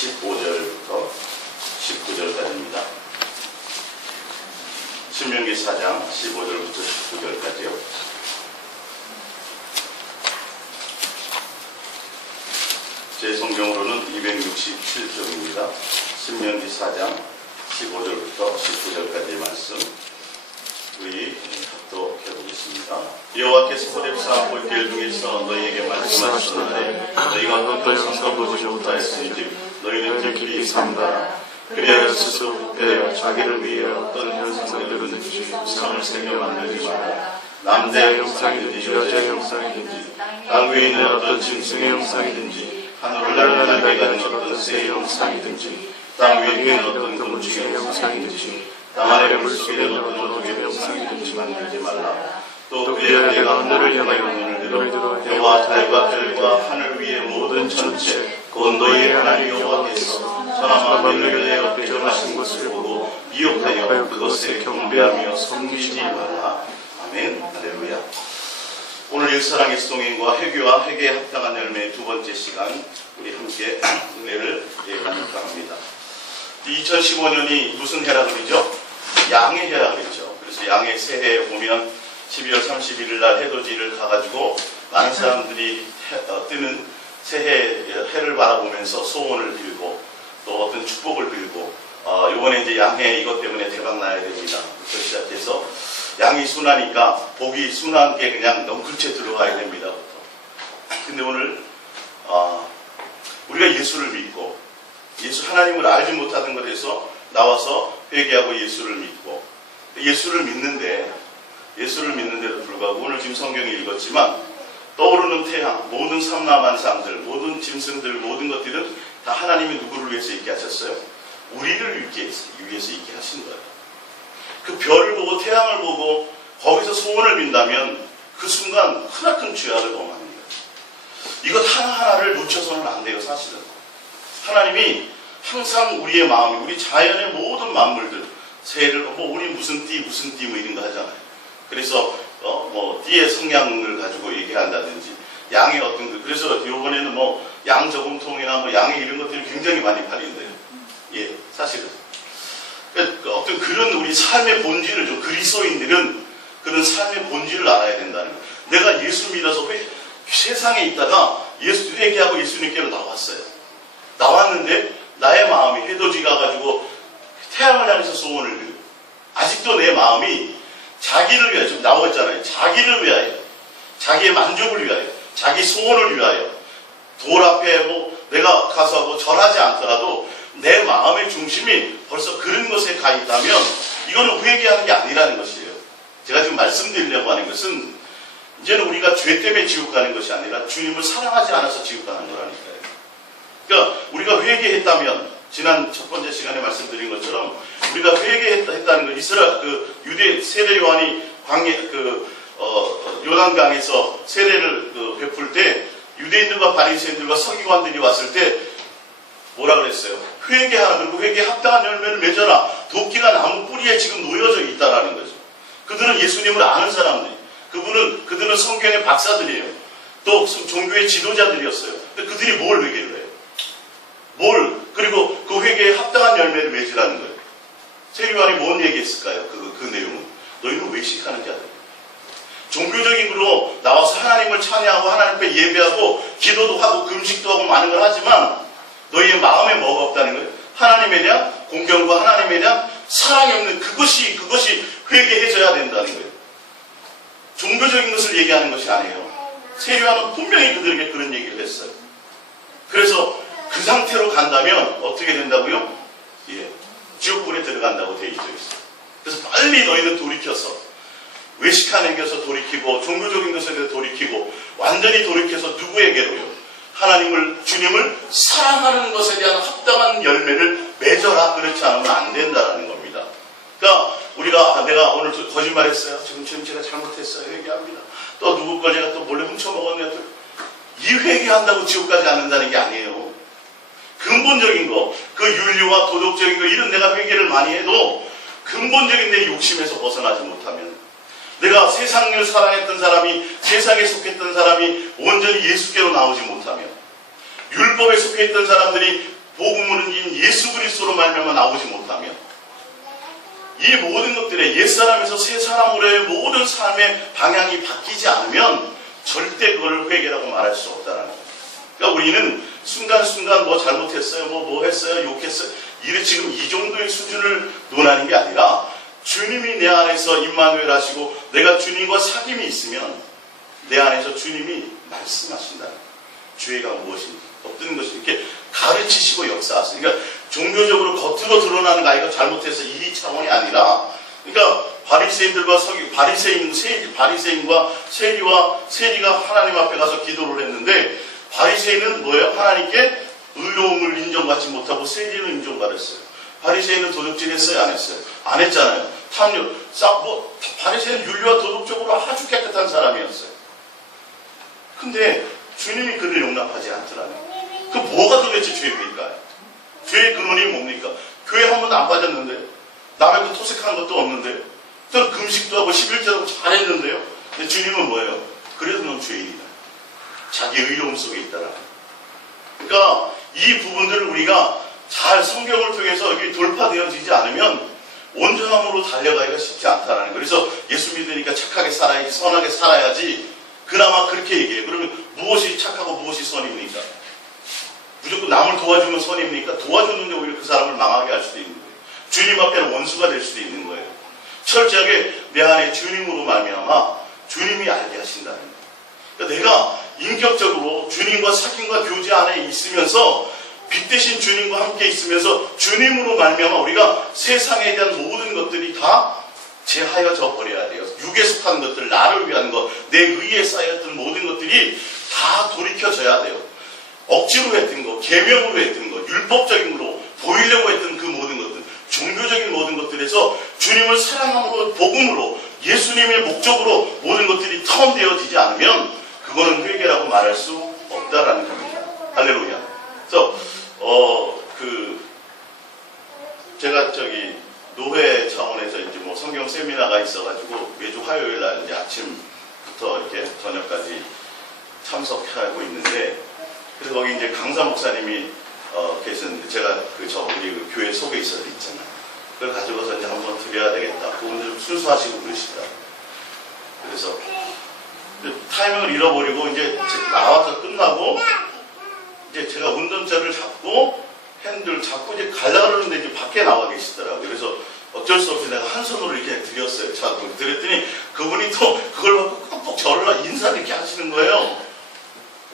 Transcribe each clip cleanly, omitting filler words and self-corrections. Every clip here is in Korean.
15절부터 19절까지입니다. 신명기 4장 15절부터 19절까지요. 제 성경으로는 267쪽입니다. 신명기 4장 15절부터 19절까지의 말씀 우리 합독해 보겠습니다. 여호와께서 호렙산 불길 중에서 너희에게 말씀하셨는데 너희가 어떤 성과 보지 못하였으니 너희는 깊이 삼가라. 그리하여 스스로 묵되어 자기를 위해 어떤 형상들이든지 우상을 새겨 만들지 마라. 남자의 형상이든지 여자의 형상이든지 땅 위에 있는 어떤 짐승의 형상이든지 하늘을 나는 날개 가진 어떤 새의 형상이든지 땅 위에 있는 어떤 곤충의 형상이든지 땅 아래 물속에 있는 어떤 독의 형상이든지 만들지 말라. 또 그리하여 내가 하늘을 향하여 눈을 들어 해와 달과 별과 하늘 위의 모든 천체 곧 너희의 하나님 여호와께서 천하와 만물을 내어 배정하신 것을 보고 미혹하여 그것에 경배하며 섬기지 말라. 아멘. 할렐루야. 오늘 일사랑의 수동행과 회개와 회개에 합당한 열매의 두 번째 시간 우리 함께 은혜를 나눌까 합니다. 2015년이 무슨 해라 그러죠? 양의 해라 그러죠. 그래서 양의 새해에 보면 12월 31일 날 해돋이를 가가지고 많은 사람들이 뜨는 새해 해를 바라보면서 소원을 빌고 또 어떤 축복을 빌고 이번에 이제 양해 이것 때문에 대박 나야 됩니다. 부터 시작해서 양이 순하니까 복이 순한 게 그냥 넝쿨째 들어가야 됩니다. 근데 오늘 우리가 예수를 믿고 예수 하나님을 알지 못하는 것에서 나와서 회개하고 예수를 믿고 예수를 믿는데도 불구하고 오늘 지금 성경을 읽었지만 떠오르는 태양, 모든 삼라만상들, 모든 짐승들, 모든 것들은 다 하나님이 누구를 위해서 있게 하셨어요? 우리를 위해서 있게 하신 거예요. 그 별을 보고 태양을 보고 거기서 소원을 빈다면 그 순간 크나큰 죄악을 범합니다. 이것 하나하나를 놓쳐서는 안 돼요. 사실은 하나님이 항상 우리의 마음, 우리 자연의 모든 만물들 새를 우리 무슨 띠 뭐 이런 거 하잖아요. 그래서 띠의 성향을 가지고 얘기한다든지 양의 어떤 그 그래서 이번에는 양 저금통이나 양의 이런 것들이 굉장히 많이 팔린대요. 예, 사실은 그러니까 어떤 그런 우리 삶의 본질을 좀 그리스도인들은 그런 삶의 본질을 알아야 된다는 거예요. 내가 예수 믿어서 세상에 있다가 예수 회개하고 예수님께로 나왔어요. 나왔는데 나의 마음이 해돋이 가가지고 태양을 향해서 소원을 빌고 아직도 내 마음이 자기를 위하여 지금 나오겠잖아요. 자기를 위하여 자기의 만족을 위하여 자기 소원을 위하여 돌 앞에 내가 가서 절하지 않더라도 내 마음의 중심이 벌써 그런 것에 가 있다면 이거는 회개하는 게 아니라는 것이에요. 제가 지금 말씀드리려고 하는 것은 이제는 우리가 죄 때문에 지옥 가는 것이 아니라 주님을 사랑하지 않아서 지옥 가는 거라니까요. 그러니까 우리가 회개했다면 지난 첫 번째 시간에 말씀드린 것처럼 우리가 회개했다는 것, 유대 세례 요한이 요단강에서 세례를 베풀 때 유대인들과 바리새인들과 서기관들이 왔을 때 뭐라 그랬어요? 회개하라. 그리고 회개에 합당한 열매를 맺어라. 도끼가 나무 뿌리에 지금 놓여져 있다라는 거죠. 그들은 예수님을 아는 사람들, 그들은 성경의 박사들이에요. 또 종교의 지도자들이었어요. 근데 그들이 뭘 회개를 해요? 그리고 그 회개에 합당한 열매를 맺으라는 거예요. 세례요한이 뭔 얘기했을까요? 그 내용은 너희는 외식하는 자들. 종교적인으로 나와서 하나님을 찬양하고 하나님 앞에 예배하고 기도도 하고 금식도 하고 많은 걸 하지만 너희의 마음에 뭐가 없다는 거예요? 하나님에 대한 공경과 하나님에 대한 사랑이 없는 그것이 회개해져야 된다는 거예요. 종교적인 것을 얘기하는 것이 아니에요. 세례요한은 분명히 그들에게 그런 얘기를 했어요. 그래서 그 상태로 간다면 어떻게 된다고요? 지옥불에 들어간다고 되어 있어요. 그래서 빨리 너희는 돌이켜서 외식하는 것에서 돌이키고 종교적인 것에 대해서 돌이키고 완전히 돌이켜서 누구에게로요? 주님을 사랑하는 것에 대한 합당한 열매를 맺어라. 그렇지 않으면 안 된다는 겁니다. 그러니까 내가 오늘 거짓말했어요. 지금 제가 잘못했어요. 회개합니다. 또 누구 걸 제가 또 몰래 훔쳐먹었네요. 이 회개한다고 지옥 가지 않는다는 게 아니에요. 근본적인 거, 그 윤리와 도덕적인 거 이런 내가 회개를 많이 해도 근본적인 내 욕심에서 벗어나지 못하면 내가 세상을 사랑했던 사람이 세상에 속했던 사람이 온전히 예수께로 나오지 못하면 율법에 속해 있던 사람들이 복음으로인 예수 그리스도로 말미암아 나오지 못하면 이 모든 것들에 옛사람에서 새사람으로의 모든 삶의 방향이 바뀌지 않으면 절대 그걸 회개라고 말할 수 없다는 거예요. 그러니까 우리는 순간순간 뭐 잘못했어요, 뭐 했어요, 욕했어요, 이래 지금 이 정도의 수준을 논하는 게 아니라 주님이 내 안에서 임마누엘 하시고 내가 주님과 사귐이 있으면 내 안에서 주님이 말씀하신다는 거예요. 죄가 무엇인지 어떤 것이 이렇게 가르치시고 역사하세요. 그러니까 종교적으로 겉으로 드러나는 거 아니고 잘못해서 이 차원이 아니라, 그러니까 바리새인과 세리가 하나님 앞에 가서 기도를 했는데 바리새인은 뭐예요? 하나님께 의로움을 인정받지 못하고 세리는 인정받았어요. 바리새인은 도둑질했어요? 안 했어요? 안 했잖아요. 탐욕, 바리새인은 윤리와 도덕적으로 아주 깨끗한 사람이었어요. 근데 주님이 그를 용납하지 않더라고요. 그 뭐가 도대체 죄입니까? 죄의 근원이 뭡니까? 교회 한 번도 안 빠졌는데, 남의 거 토색한 것도 없는데, 저는 금식도 하고 11조도 하고 잘했는데요. 근데 주님은 뭐예요? 그래도 넌 죄인이다. 자기 의로움 속에 있더라. 그러니까 이 부분들을 우리가 잘 성경을 통해서 이게 돌파되어지지 않으면 온전함으로 달려가기가 쉽지 않다라는 거예요. 그래서 예수 믿으니까 착하게 살아야지, 선하게 살아야지. 그나마 그렇게 얘기해요. 그러면 무엇이 착하고 무엇이 선입니까? 무조건 남을 도와주면 선입니까? 도와줬는데 오히려 그 사람을 망하게 할 수도 있는 거예요. 주님 앞에는 원수가 될 수도 있는 거예요. 철저하게 내 안에 주님으로 말미암아 주님이 알게 하신다는 거예요. 그러니까 내가 인격적으로 주님과 사귐과 교제 안에 있으면서 빛 대신 주님과 함께 있으면서 주님으로 말미암아 우리가 세상에 대한 모든 것들이 다 제하여져 버려야 돼요. 육에 속한 것들, 나를 위한 것, 내 의에 쌓였던 모든 것들이 다 돌이켜져야 돼요. 억지로 했던 거, 계명으로 했던 거, 율법적인 거로 보이려고 했던 그 모든 것들, 종교적인 모든 것들에서 주님을 사랑함으로, 복음으로, 예수님의 목적으로 모든 것들이 턴되어지지 않으면 그거는 회개라고 말할 수 없다라는 겁니다. 할렐루야. 그래서 제가 노회 차원에서 이제 뭐 성경 세미나가 있어가지고 매주 화요일 날 이제 아침부터 이렇게 저녁까지 참석하고 있는데, 그래서 거기 이제 강사 목사님이 계셨는데 제가 우리 교회 속에 있어야 있잖아요. 그걸 가져가서 이제 한번 드려야 되겠다. 그분들 순수하시고 그러시더라고요. 그래서 타이밍을 잃어버리고 이제 나와서 끝나고 이제 제가 운전자를 잡고 핸들 잡고 이제 가려고 그러는데 이제 밖에 나와 계시더라고요. 그래서 어쩔 수 없이 내가 한 손으로 이렇게 드렸어요. 드렸더니 그분이 또 그걸 갖고 꼭 저를 인사를 이렇게 하시는 거예요.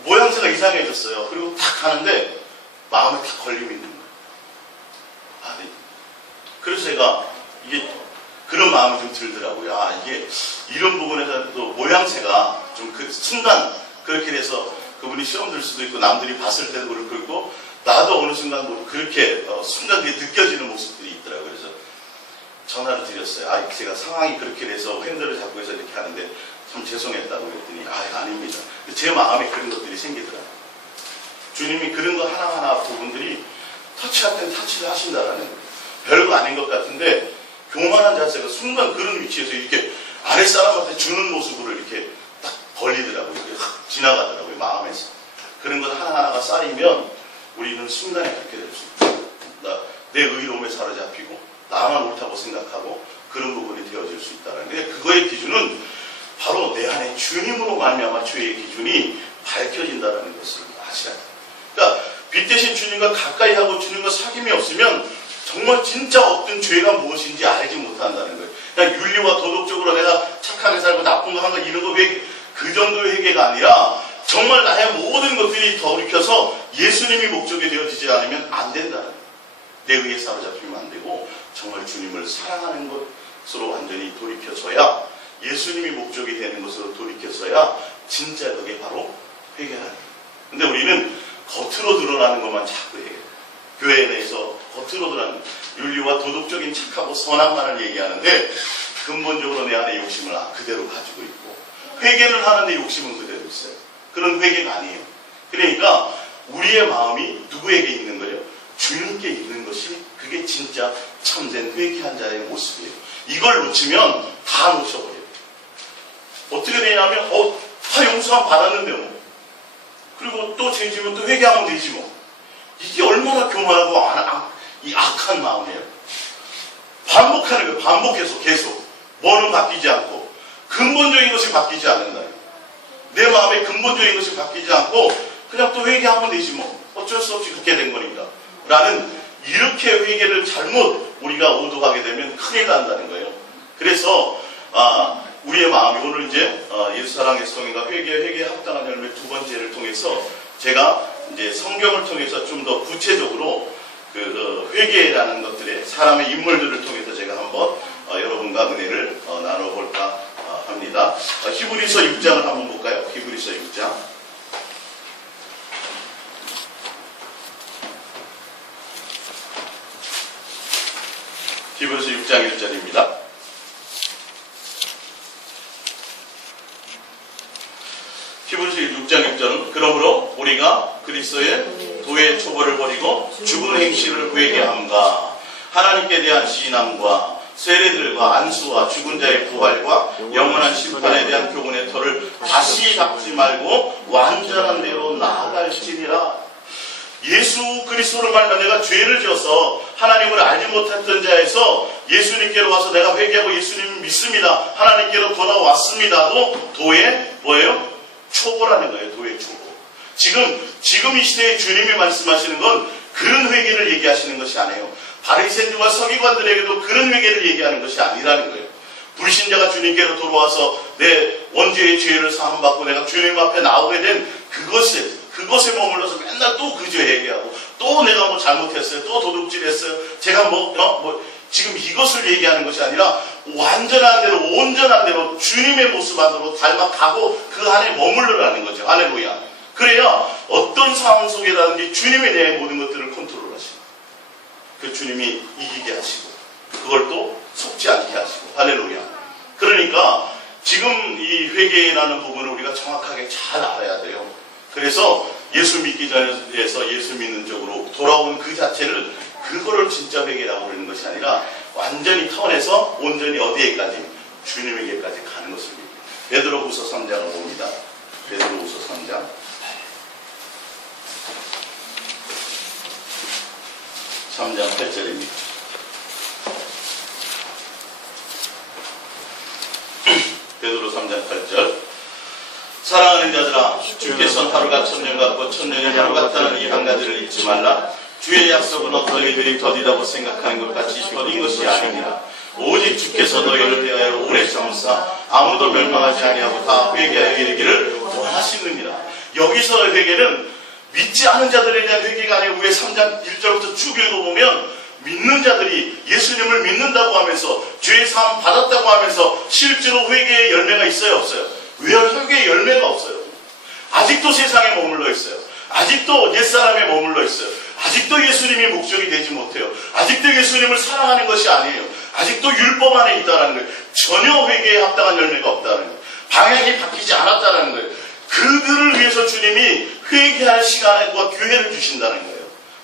모양새가 이상해졌어요. 그리고 딱 가는데 마음에 딱 걸림이 있는 거예요. 그래서 제가 이게 그런 마음이 좀 들더라고요. 이게 이런 부분에서 또 모양새가 좀 그 순간 그렇게 돼서 그분이 시험 들 수도 있고 남들이 봤을 때도 그렇고 나도 어느 순간 뭐 그렇게 순간 그게 느껴지는 모습들이 있더라고요. 그래서 전화를 드렸어요. 제가 상황이 그렇게 돼서 핸들을 잡고 해서 이렇게 하는데 참 죄송했다고 그랬더니 아닙니다. 제 마음에 그런 것들이 생기더라고요. 주님이 그런 거 하나하나 부분들이 터치할 땐 터치를 하신다라는 거예요. 별거 아닌 것 같은데 교만한 자세가 순간 그런 위치에서 이렇게 아랫사람한테 주는 모습으로 이렇게 딱 벌리더라고요. 이렇게 확 지나가더라고요. 마음에서. 그런 것 하나하나가 쌓이면 우리는 순간에 그렇게 될 수 있죠. 내 의로움에 사로잡히고 나만 옳다고 생각하고 그런 부분이 되어질 수 있다는 게, 그거의 기준은 바로 내 안에 주님으로 말미암아 죄의 기준이 밝혀진다는 것을 아셔야 돼요. 그러니까 빛 대신 주님과 가까이 하고 주님과 사귐이 없으면 정말 진짜 어떤 죄가 무엇인지 알지 못한다는 거예요. 그냥 윤리와 도덕적으로 내가 착하게 살고 나쁜 거 한 거 이런 거 그 정도의 회개가 아니라 정말 나의 모든 것들이 돌이켜서 예수님이 목적이 되어지지 않으면 안 된다는 거예요. 내 의에 사로잡히면 안 되고 정말 주님을 사랑하는 것으로 완전히 돌이켜서야, 예수님이 목적이 되는 것으로 돌이켜서야 진짜 그게 바로 회개라는 거예요. 근데 우리는 겉으로 드러나는 것만 자꾸 해요. 교회 내에서 겉으로 드러나는 윤리와 도덕적인 착하고 선함만을 얘기하는데 근본적으로 내 안에 욕심을 그대로 가지고 있고, 회개를 하는데 욕심은 그대로 있어요. 그런 회개가 아니에요. 그러니까 우리의 마음이 누구에게 있는 거예요? 주님께 있는 것이 그게 진짜 참된 회개한 자의 모습이에요. 이걸 놓치면 다 놓쳐버려요. 어떻게 되냐면 다 용서함 받았는데 뭐, 그리고 또 죄지면 또 회개하면 되지 뭐, 이게 얼마나 교만하고 이 악한 마음이에요. 반복하는 거예요. 반복해서 계속. 뭐는 바뀌지 않고 근본적인 것이 바뀌지 않는다. 내 마음의 근본적인 것이 바뀌지 않고 그냥 또 회개하면 되지 뭐. 어쩔 수 없이 그렇게 된 거니까. 라는 이렇게 회개를 잘못 우리가 오도하게 되면 큰일 난다는 거예요. 그래서 우리의 마음이 오늘 이제 예수사랑의 성인과 회개에 합당한 열매 두 번째를 통해서 제가 이제 성경을 통해서 좀 더 구체적으로 그 회개라는 것들의 사람의 인물들을 통해서 제가 한번 여러분과 은혜를 나눠볼까 합니다. 히브리서 6장을 한번 볼까요? 히브리서 6장. 히브리서 6장 1절입니다. 히브리서 6장 1절은 그러므로 우리가 그리스도의 도의 초벌을 버리고 죽은 행실을 회개함과 하나님께 대한 신앙과 세례들과 안수와 죽은 자의 부활과 영원한 심판에 대한 교훈의 터를 다시 잡지 말고 완전한 대로 나아갈지니라. 예수 그리스도를 말하면 내가 죄를 지어서 하나님을 알지 못했던 자에서 예수님께로 와서 내가 회개하고 예수님을 믿습니다. 하나님께로 돌아왔습니다도 도의 뭐예요? 초보라는 거예요. 도의 초보. 지금 이 시대에 주님이 말씀하시는 건 그런 회개를 얘기하시는 것이 아니에요. 바리새인들과 서기관들에게도 그런 회개를 얘기하는 것이 아니라는 거예요. 불신자가 주님께로 돌아와서 내 원죄의 죄를 사함받고 내가 주님 앞에 나오게 된 그것에 머물러서 맨날 또 그 죄 얘기하고 또 내가 뭐 잘못했어요. 또 도둑질했어요. 제가 지금 이것을 얘기하는 것이 아니라 완전한 대로 온전한 대로 주님의 모습 안으로 닮아가고 그 안에 머물러라는 거죠. 할렐루야. 그래야 어떤 상황 속이라든지 주님이 내 모든 것들을 컨트롤하시고 그 주님이 이기게 하시고 그걸 또 속지 않게 하시고 할렐루야. 그러니까 지금 이 회개라는 부분을 우리가 정확하게 잘 알아야 돼요. 그래서 예수 믿기 전에서 예수 믿는 쪽으로 돌아온 그 자체를 그거를 진짜 회개라고 그러는 것이 아니라 완전히 턴해서 온전히 어디에까지? 주님에게까지 가는 것입니다. 베드로후서 3장을 봅니다. 베드로후서 3장. (3장) 8절입니다. 베드로 3장 8절. 사랑하는 자들아, 주께서는 하루가 천년 같고 천년이 하루 같다는 이 한 가지를 잊지 말라. 주의 약속은 어떤 일들이 더디다고 생각하는 것 같이 더딘 것이 아니니라. 오직 주께서 너희를 대하여 오래 참으사 아무도 멸망하지 아니하고 다 회개하여 이르기를 원하시느니라. 여기서 회개는 믿지 않은 자들에 대한 회개가 아니고 위에 3장 1절부터 쭉 읽어보면 믿는 자들이 예수님을 믿는다고 하면서 죄의 사함 받았다고 하면서 실제로 회개의 열매가 있어요, 없어요? 왜 회개의 열매가 없어요? 아직도 세상에 머물러 있어요. 아직도 옛사람에 머물러 있어요. 아직도 예수님이 목적이 되지 못해요. 아직도 예수님을 사랑하는 것이 아니에요. 아직도 율법 안에 있다는 거예요. 전혀 회개에 합당한 열매가 없다는 거예요. 방향이 바뀌지 않았다는 거예요. 그들을 위해서 주님이 회개할 시간과 기회를 주신다는 거예요.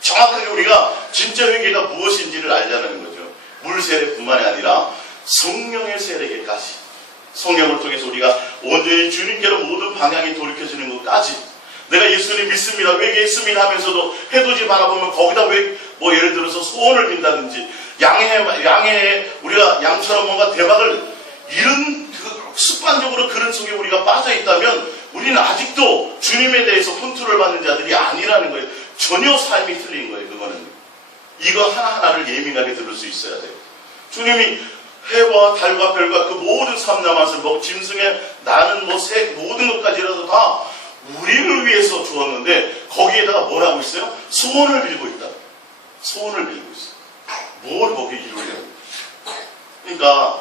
정확하게 우리가 진짜 회개가 무엇인지를 알자는 거죠. 물 세례뿐만이 아니라 성령의 세례계까지. 성령을 통해서 우리가 온전히 주님께로 모든 방향이 돌이켜지는 것까지 내가 예수님 믿습니다, 회개했습니다 하면서도 해돋이 바라보면 거기다 예를 들어서 소원을 빈다든지 양해에 우리가 양처럼 뭔가 대박을 이런 습관적으로 그런 속에 우리가 빠져 있다면 우리는 아직도 주님에 대해서 컨트롤 받는 자들이 아니라는 거예요. 전혀 삶이 틀린 거예요. 그거는 이거 하나하나를 예민하게 들을 수 있어야 돼요. 주님이 해와 달과 별과 그 모든 삼라만을 짐승에 나는 새 모든 것까지라도 다 우리를 위해서 주었는데 거기에다가 뭐라고 있어요? 소원을 빌고 있다. 소원을 빌고 있어요. 뭘 거기 이루려고. 그러니까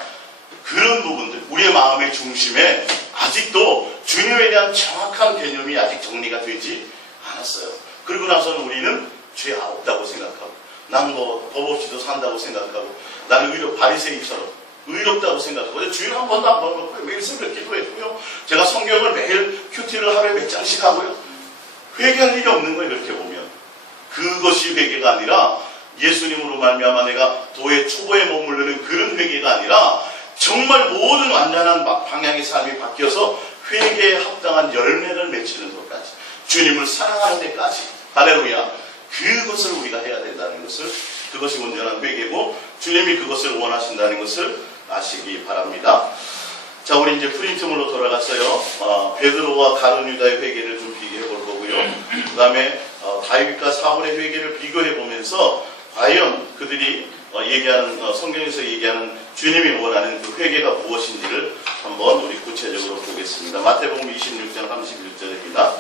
그런 부분들 우리의 마음의 중심에 아직도 주님에 대한 정확한 개념이 아직 정리가 되지 않았어요. 그리고 나서는 우리는 죄 없다고 생각하고 난 법 없이도 산다고 생각하고 나는 바리새인처럼 의롭다고 생각하고 주일 한 번도 안 먹고 매일 새벽 기도했고요. 제가 성경을 매일 큐티를 하루에 몇 장씩 하고요. 회개할 일이 없는 거예요. 그렇게 보면 그것이 회개가 아니라 예수님으로 말미암아 내가 도의 초보에 머무르는 그런 회개가 아니라 정말 모든 완전한 방향의 삶이 바뀌어서 회개에 합당한 열매를 맺히는 것까지 주님을 사랑하는 데까지 할렐루야. 그것을 우리가 해야 된다는 것을, 그것이 온전한 회개고 주님이 그것을 원하신다는 것을 아시기 바랍니다. 자, 우리 이제 프린트물로 돌아갔어요. 베드로와 가룟 유다의 회개를 좀 비교해 볼 거고요. 그 다음에 다윗과 사울의 회개를 비교해 보면서 과연 그들이 얘기하는, 성경에서 얘기하는 주님이 원하는 그 회개가 무엇인지를 한번 우리 구체적으로 보겠습니다. 마태복음 26장 31절입니다.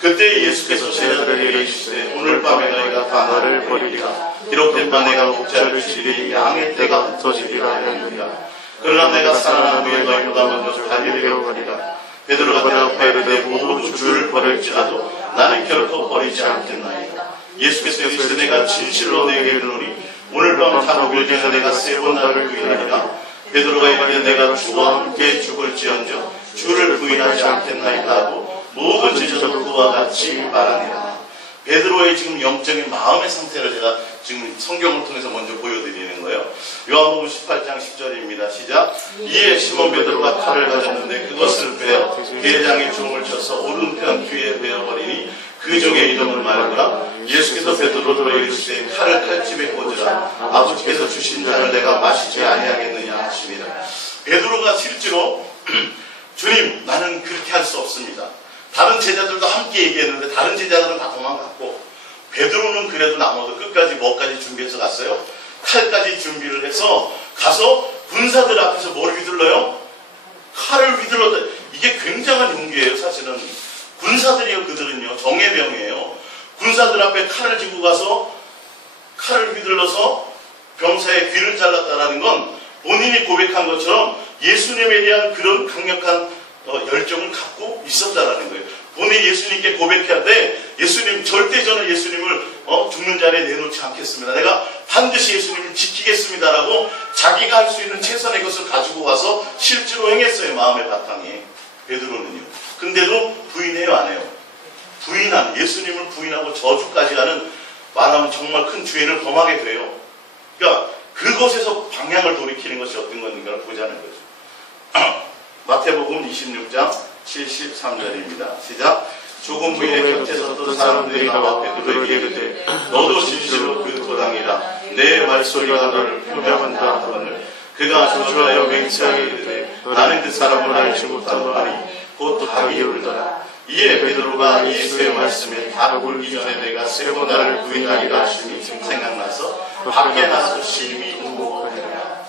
그때 예수께서 제자들에게 이르시되 오늘 밤에 너희가 나를 버리리라. 기록된 바 내가 목자를 치리니 양의 떼가 흩어지리라 하였느니라. 그러나 내가 살아난 후에 너희보다 먼저 갈릴리로 가리라. 베드로가 대답하여 이르되 모두 주를 버릴지라도 나는 결코 버리지 않겠나이다. 예수께서 이르시되 내가 진실로 내게 이르노니 오늘 밤 타국일 전에 내가 3번 나를 부인하리라. 베드로가 이르되 내가 주와 함께 죽을지언정 주를 부인하지 않겠나이다 하고 모든 제자도 그와 같이 말하니라. 베드로의 지금 영적인 마음의 상태를 제가 지금 성경을 통해서 먼저 보여드리는 거예요. 요한복음 18장 10절입니다. 시작. 이에 시몬 베드로가 칼을 가졌는데 그것을 베어 대장의 종을 쳐서 오른편 귀에 베어버리니 그 종의 이름을 말하라. 예수께서 베드로로 이르시되 칼을 칼집에 꽂으라. 아버지께서 주신 잔을 내가 마시지 아니하겠느냐 하시니라. 베드로가 실제로 주님, 나는 그렇게 할 수 없습니다. 다른 제자들도 함께 얘기했는데 다른 제자들은 다 도망갔고 베드로는 그래도 남아도 끝까지 뭐까지 준비해서 갔어요? 칼까지 준비를 해서 가서 군사들 앞에서 뭘 휘둘러요? 칼을 휘둘렀다. 이게 굉장한 용기예요. 사실은 군사들이요, 그들은요, 정예병이에요. 군사들 앞에 칼을 쥐고 가서 칼을 휘둘러서 병사의 귀를 잘랐다라는 건 본인이 고백한 것처럼 예수님에 대한 그런 강력한 열정을 갖고 있었다라는 거예요. 본인이 예수님께 고백할 때 예수님, 절대 저는 예수님을 죽는 자리에 내놓지 않겠습니다. 내가 반드시 예수님을 지키겠습니다라고 자기가 할 수 있는 최선의 것을 가지고 와서 실제로 행했어요. 마음의 바탕에. 베드로는요. 근데도 부인해요, 안 해요? 예수님을 부인하고 저주까지 하는, 말하면 정말 큰 죄를 범하게 돼요. 그러니까 그것에서 방향을 돌이키는 것이 어떤 건가를 보자는 거죠. 마태복음 26장 73절입니다. 시작. 조금 후에 곁에 섰던 사람들이 나와 베드로에게 이르되 너도 진실로 그 도당이라. 내 말소리가 너를 표명한다 하거늘 그가 저주하여 맹세하게 이르되 나는 그 사람을 알지 못하노니 곧 닭이 울더라. 이에 베드로가 예수의 말씀에 닭 울기 전에 내가 3번 나를 부인하리라 하시니 생각나서 밖에 나서 심히 우곡하니라.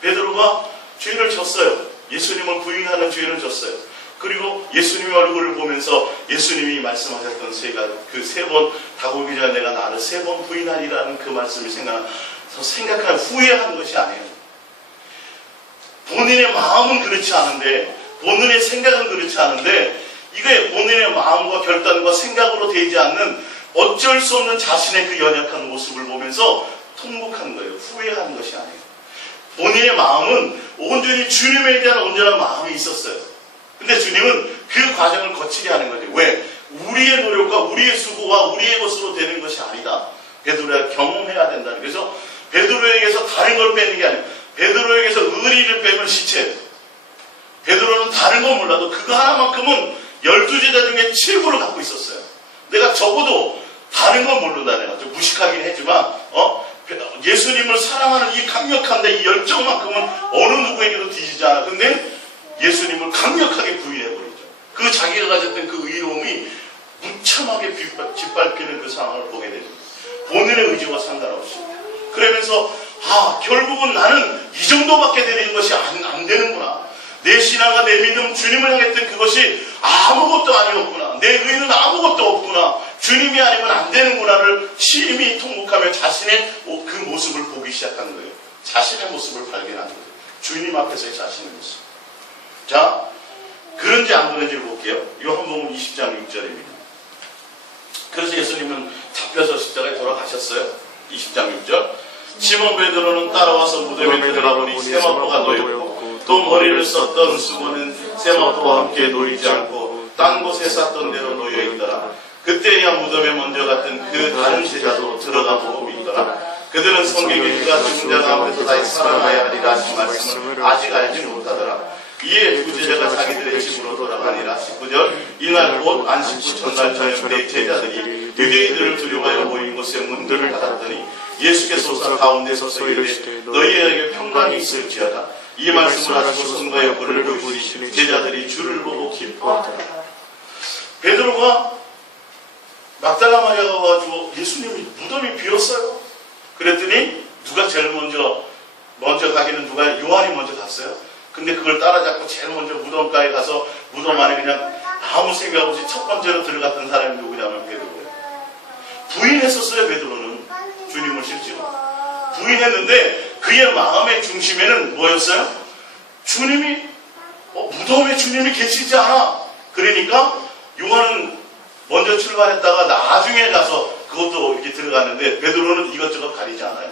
베드로가 죄를 졌어요. 예수님을 부인하는 죄를 졌어요. 그리고 예수님의 얼굴을 보면서 예수님이 말씀하셨던 그 3번 닭 울기 전에 내가 나를 3번 부인하리라는 그 말씀이 생각하는 후회한 것이 아니에요. 본인의 마음은 그렇지 않은데, 본인의 생각은 그렇지 않은데, 이게 본인의 마음과 결단과 생각으로 되지 않는 어쩔 수 없는 자신의 그 연약한 모습을 보면서 통곡한 거예요. 후회한 것이 아니에요. 본인의 마음은 온전히 주님에 대한 온전한 마음이 있었어요. 근데 주님은 그 과정을 거치게 하는 거죠. 왜? 우리의 노력과 우리의 수고와 우리의 것으로 되는 것이 아니다. 베드로가 경험해야 된다는. 그래서 베드로에게서 다른 걸 빼는 게 아니에요. 베드로에게서 의리를 빼면 시체. 베드로는 다른 건 몰라도 그거 하나만큼은 12제자 중에 최고를 갖고 있었어요. 내가 적어도 다른 건 모른다. 내가 좀 무식하긴 했지만 예수님을 사랑하는 이 강력한데 이 열정만큼은 어느 누구에게도 뒤지지 않아. 근데 예수님을 강력하게 부인해버리죠. 그 자기가 가졌던 그 의로움이 무참하게 짓밟히는 그 상황을 보게 되죠. 본인의 의지와 상관없이. 그러면서 결국은 나는 이 정도밖에 되는 것이 안 되는구나. 내 신앙과 내 믿음, 주님을 향했던 그것이 아무것도 아니었구나. 내 의는 아무것도 없구나. 주님이 아니면 안 되는구나를 심히 통곡하며 자신의 그 모습을 보기 시작하는 거예요. 자신의 모습을 발견하는 거예요. 주님 앞에서의 자신의 모습. 자, 그런지 안 그런지를 볼게요. 요한복음 20장 6절입니다. 그래서 예수님은 잡혀서 십자가에 돌아가셨어요. 20장 6절. 시몬 베드로는 따라와서 무덤에 들어가 보니 세마포가 놓였고 또 머리를 썼던 수건은 세마포와 함께 놓이지 않고 딴 곳에 쌌던 대로 놓여있더라. 그때야 무덤에 먼저 갔던 그 다른 제자도 들어가 보고 믿더라. 그들은 성경에 그가 죽은 자 가운데서 다시 살아나야 하리라 하신 말씀을 아직 알지 못하더라. 이에 두 제자가 자기들의 집으로 돌아가니라. 19절. 이날 곧 안식구 전날 저녁 때 제자들이 유대인들을 두려워하여 모인 곳에 문들을 닫았더니 예수께서 오사 가운데 서서 이르시되 너희에게 평강이 있을지어다. 이 말씀을 하시고 성과 옆구리를 부으시니 제자들이 주를 보고 기뻐하더라. 베드로가 막달라 마리아가 와가지고 예수님이 무덤이 비었어요. 그랬더니 누가 제일 먼저 가기는 누가 요한이 먼저 갔어요. 근데 그걸 따라잡고 제일 먼저 무덤가에 가서 무덤 안에 그냥 아무 생각 없이 첫 번째로 들어갔던 사람이 누구냐면 베드로예요. 부인했었어요. 베드로는 주님을 실제로 부인했는데 그의 마음의 중심에는 뭐였어요? 주님이 무덤에 주님이 계시지 않아. 그러니까 요한은 먼저 출발했다가 나중에 가서 그것도 이렇게 들어갔는데 베드로는 이것저것 가리지 않아요.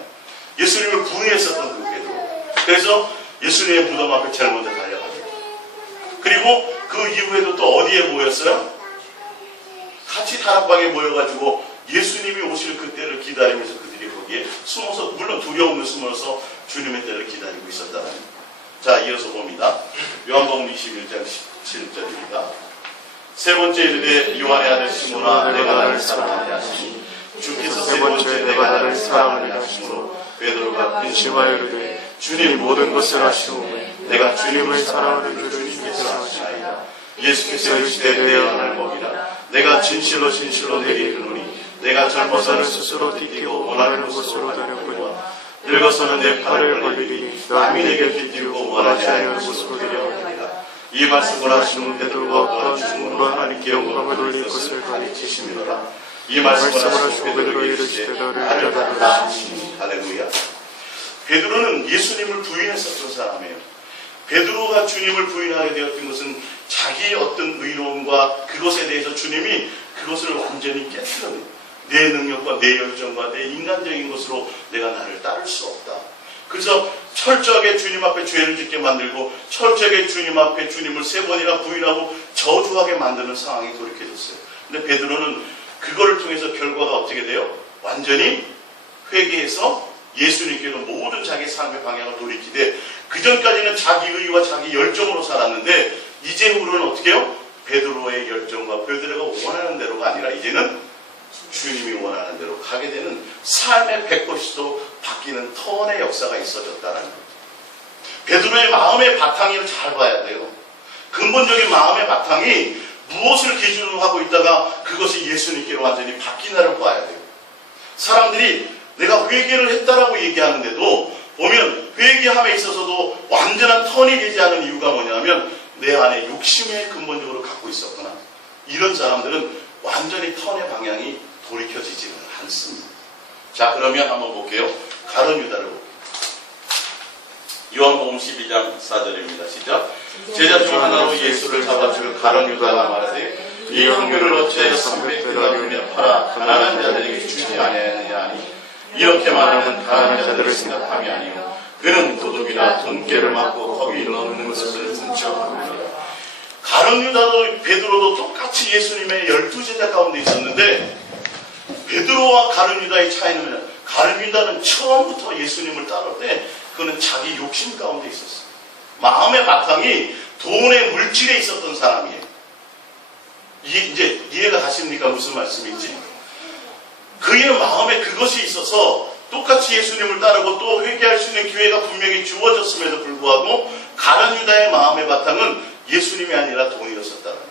예수님을 부인했었던 그 베드로. 그래서 예수님의 무덤 앞에 제일 먼저 달려가죠. 그리고 그 이후에도 또 어디에 모였어요? 같이 다락방에 모여가지고 예수님이 오실 그때를 기다리면서 그들이 거기에 숨어서, 물론 두려움을 숨어서 주님의 때를 기다리고 있었다는 거예요. 자, 이어서 봅니다. 요한복음 21장 17절입니다. 세 번째 이르되 요한의 아들 시몬아 내가 나를 사랑하냐 하시니 주께서 세 번째 내가 나를 사랑하냐 하시므로 베드로가 근심하여 이르되 주님 모든 것을 아시오매 내가 주님을 사랑하는 줄을 주께서 아시나이다. 예수께서 이르시되 내 양을 먹이라. 내가 진실로 진실로 내게 이르노니 내가 젊어서는 스스로 뛰고 원하는 곳으로 다녔거니와 늙어서는 내 팔을 벌리리니 남이 내게 뛰고 원하지 않는 곳으로 데려가리라. 이 말씀을 하시는 베드로가 어떠한 중으로 하나님께 영광을 돌릴 것을 가르치시니라. 이 말씀을 하시고 베드로가 이르시되 나를 따르라 하시니. 할렐루야. 베드로는 예수님을 부인했었던 사람이에요. 베드로가 주님을 부인하게 되었던 것은 자기의 어떤 의로움과 그것에 대해서 주님이 그것을 완전히 깨뜨려요. 내 능력과 내 열정과 내 인간적인 것으로 내가 나를 따를 수 없다. 그래서 철저하게 주님 앞에 죄를 짓게 만들고 철저하게 주님 앞에 주님을 세 번이나 부인하고 저주하게 만드는 상황이 돌이켜졌어요. 근데 베드로는 그거를 통해서 결과가 어떻게 돼요? 완전히 회개해서 예수님께로 모든 자기 삶의 방향을 돌이키되 그전까지는 자기 의와 자기 열정으로 살았는데 이제후로는 어떻게 해요? 베드로의 열정과 베드로가 원하는 대로가 아니라 이제는 주님이 원하는 대로 가게 되는 삶의 180도 바뀌는 턴의 역사가 있어졌다는 거예요. 베드로의 마음의 바탕을 잘 봐야 돼요. 근본적인 마음의 바탕이 무엇을 기준으로 하고 있다가 그것이 예수님께로 완전히 바뀌나를 봐야 돼요. 사람들이 내가 회개를 했다라고 얘기하는데도 보면 회개함에 있어서도 완전한 턴이 되지 않은 이유가 뭐냐면 내 안에 욕심을 근본적으로 갖고 있었구나. 이런 사람들은 완전히 턴의 방향이 돌이켜지지는 않습니다. 자, 그러면 한번 볼게요. 가룟 유다를 볼게요. 요한복음 12장 4절입니다. 시작. 제자 중 하나로 예수를 잡아줄 가룟 유다가 말하되 이 흥류를 어찌하여 300데나리온에 팔아 가난한 자들에게 주지 아니하느냐 하니 이렇게 말하면 가난한 자들을 생각함이 아니요 그는 도둑이나 돈깨를 맞고 거기 넣는 것을 훔쳐갑니다. 가룟 유다도 베드로도 똑같이 예수님의 12제자 가운데 있었는데 베드로와 가룟 유다의 차이는 가룟 유다는 처음부터 예수님을 따를 때 그는 자기 욕심 가운데 있었어요. 마음의 바탕이 돈의 물질에 있었던 사람이에요. 이제 이해가 가십니까? 무슨 말씀인지? 그의 마음에 그것이 있어서 똑같이 예수님을 따르고 또 회개할 수 있는 기회가 분명히 주어졌음에도 불구하고 가룟 유다의 마음의 바탕은 예수님이 아니라 돈이었었다는 거예요.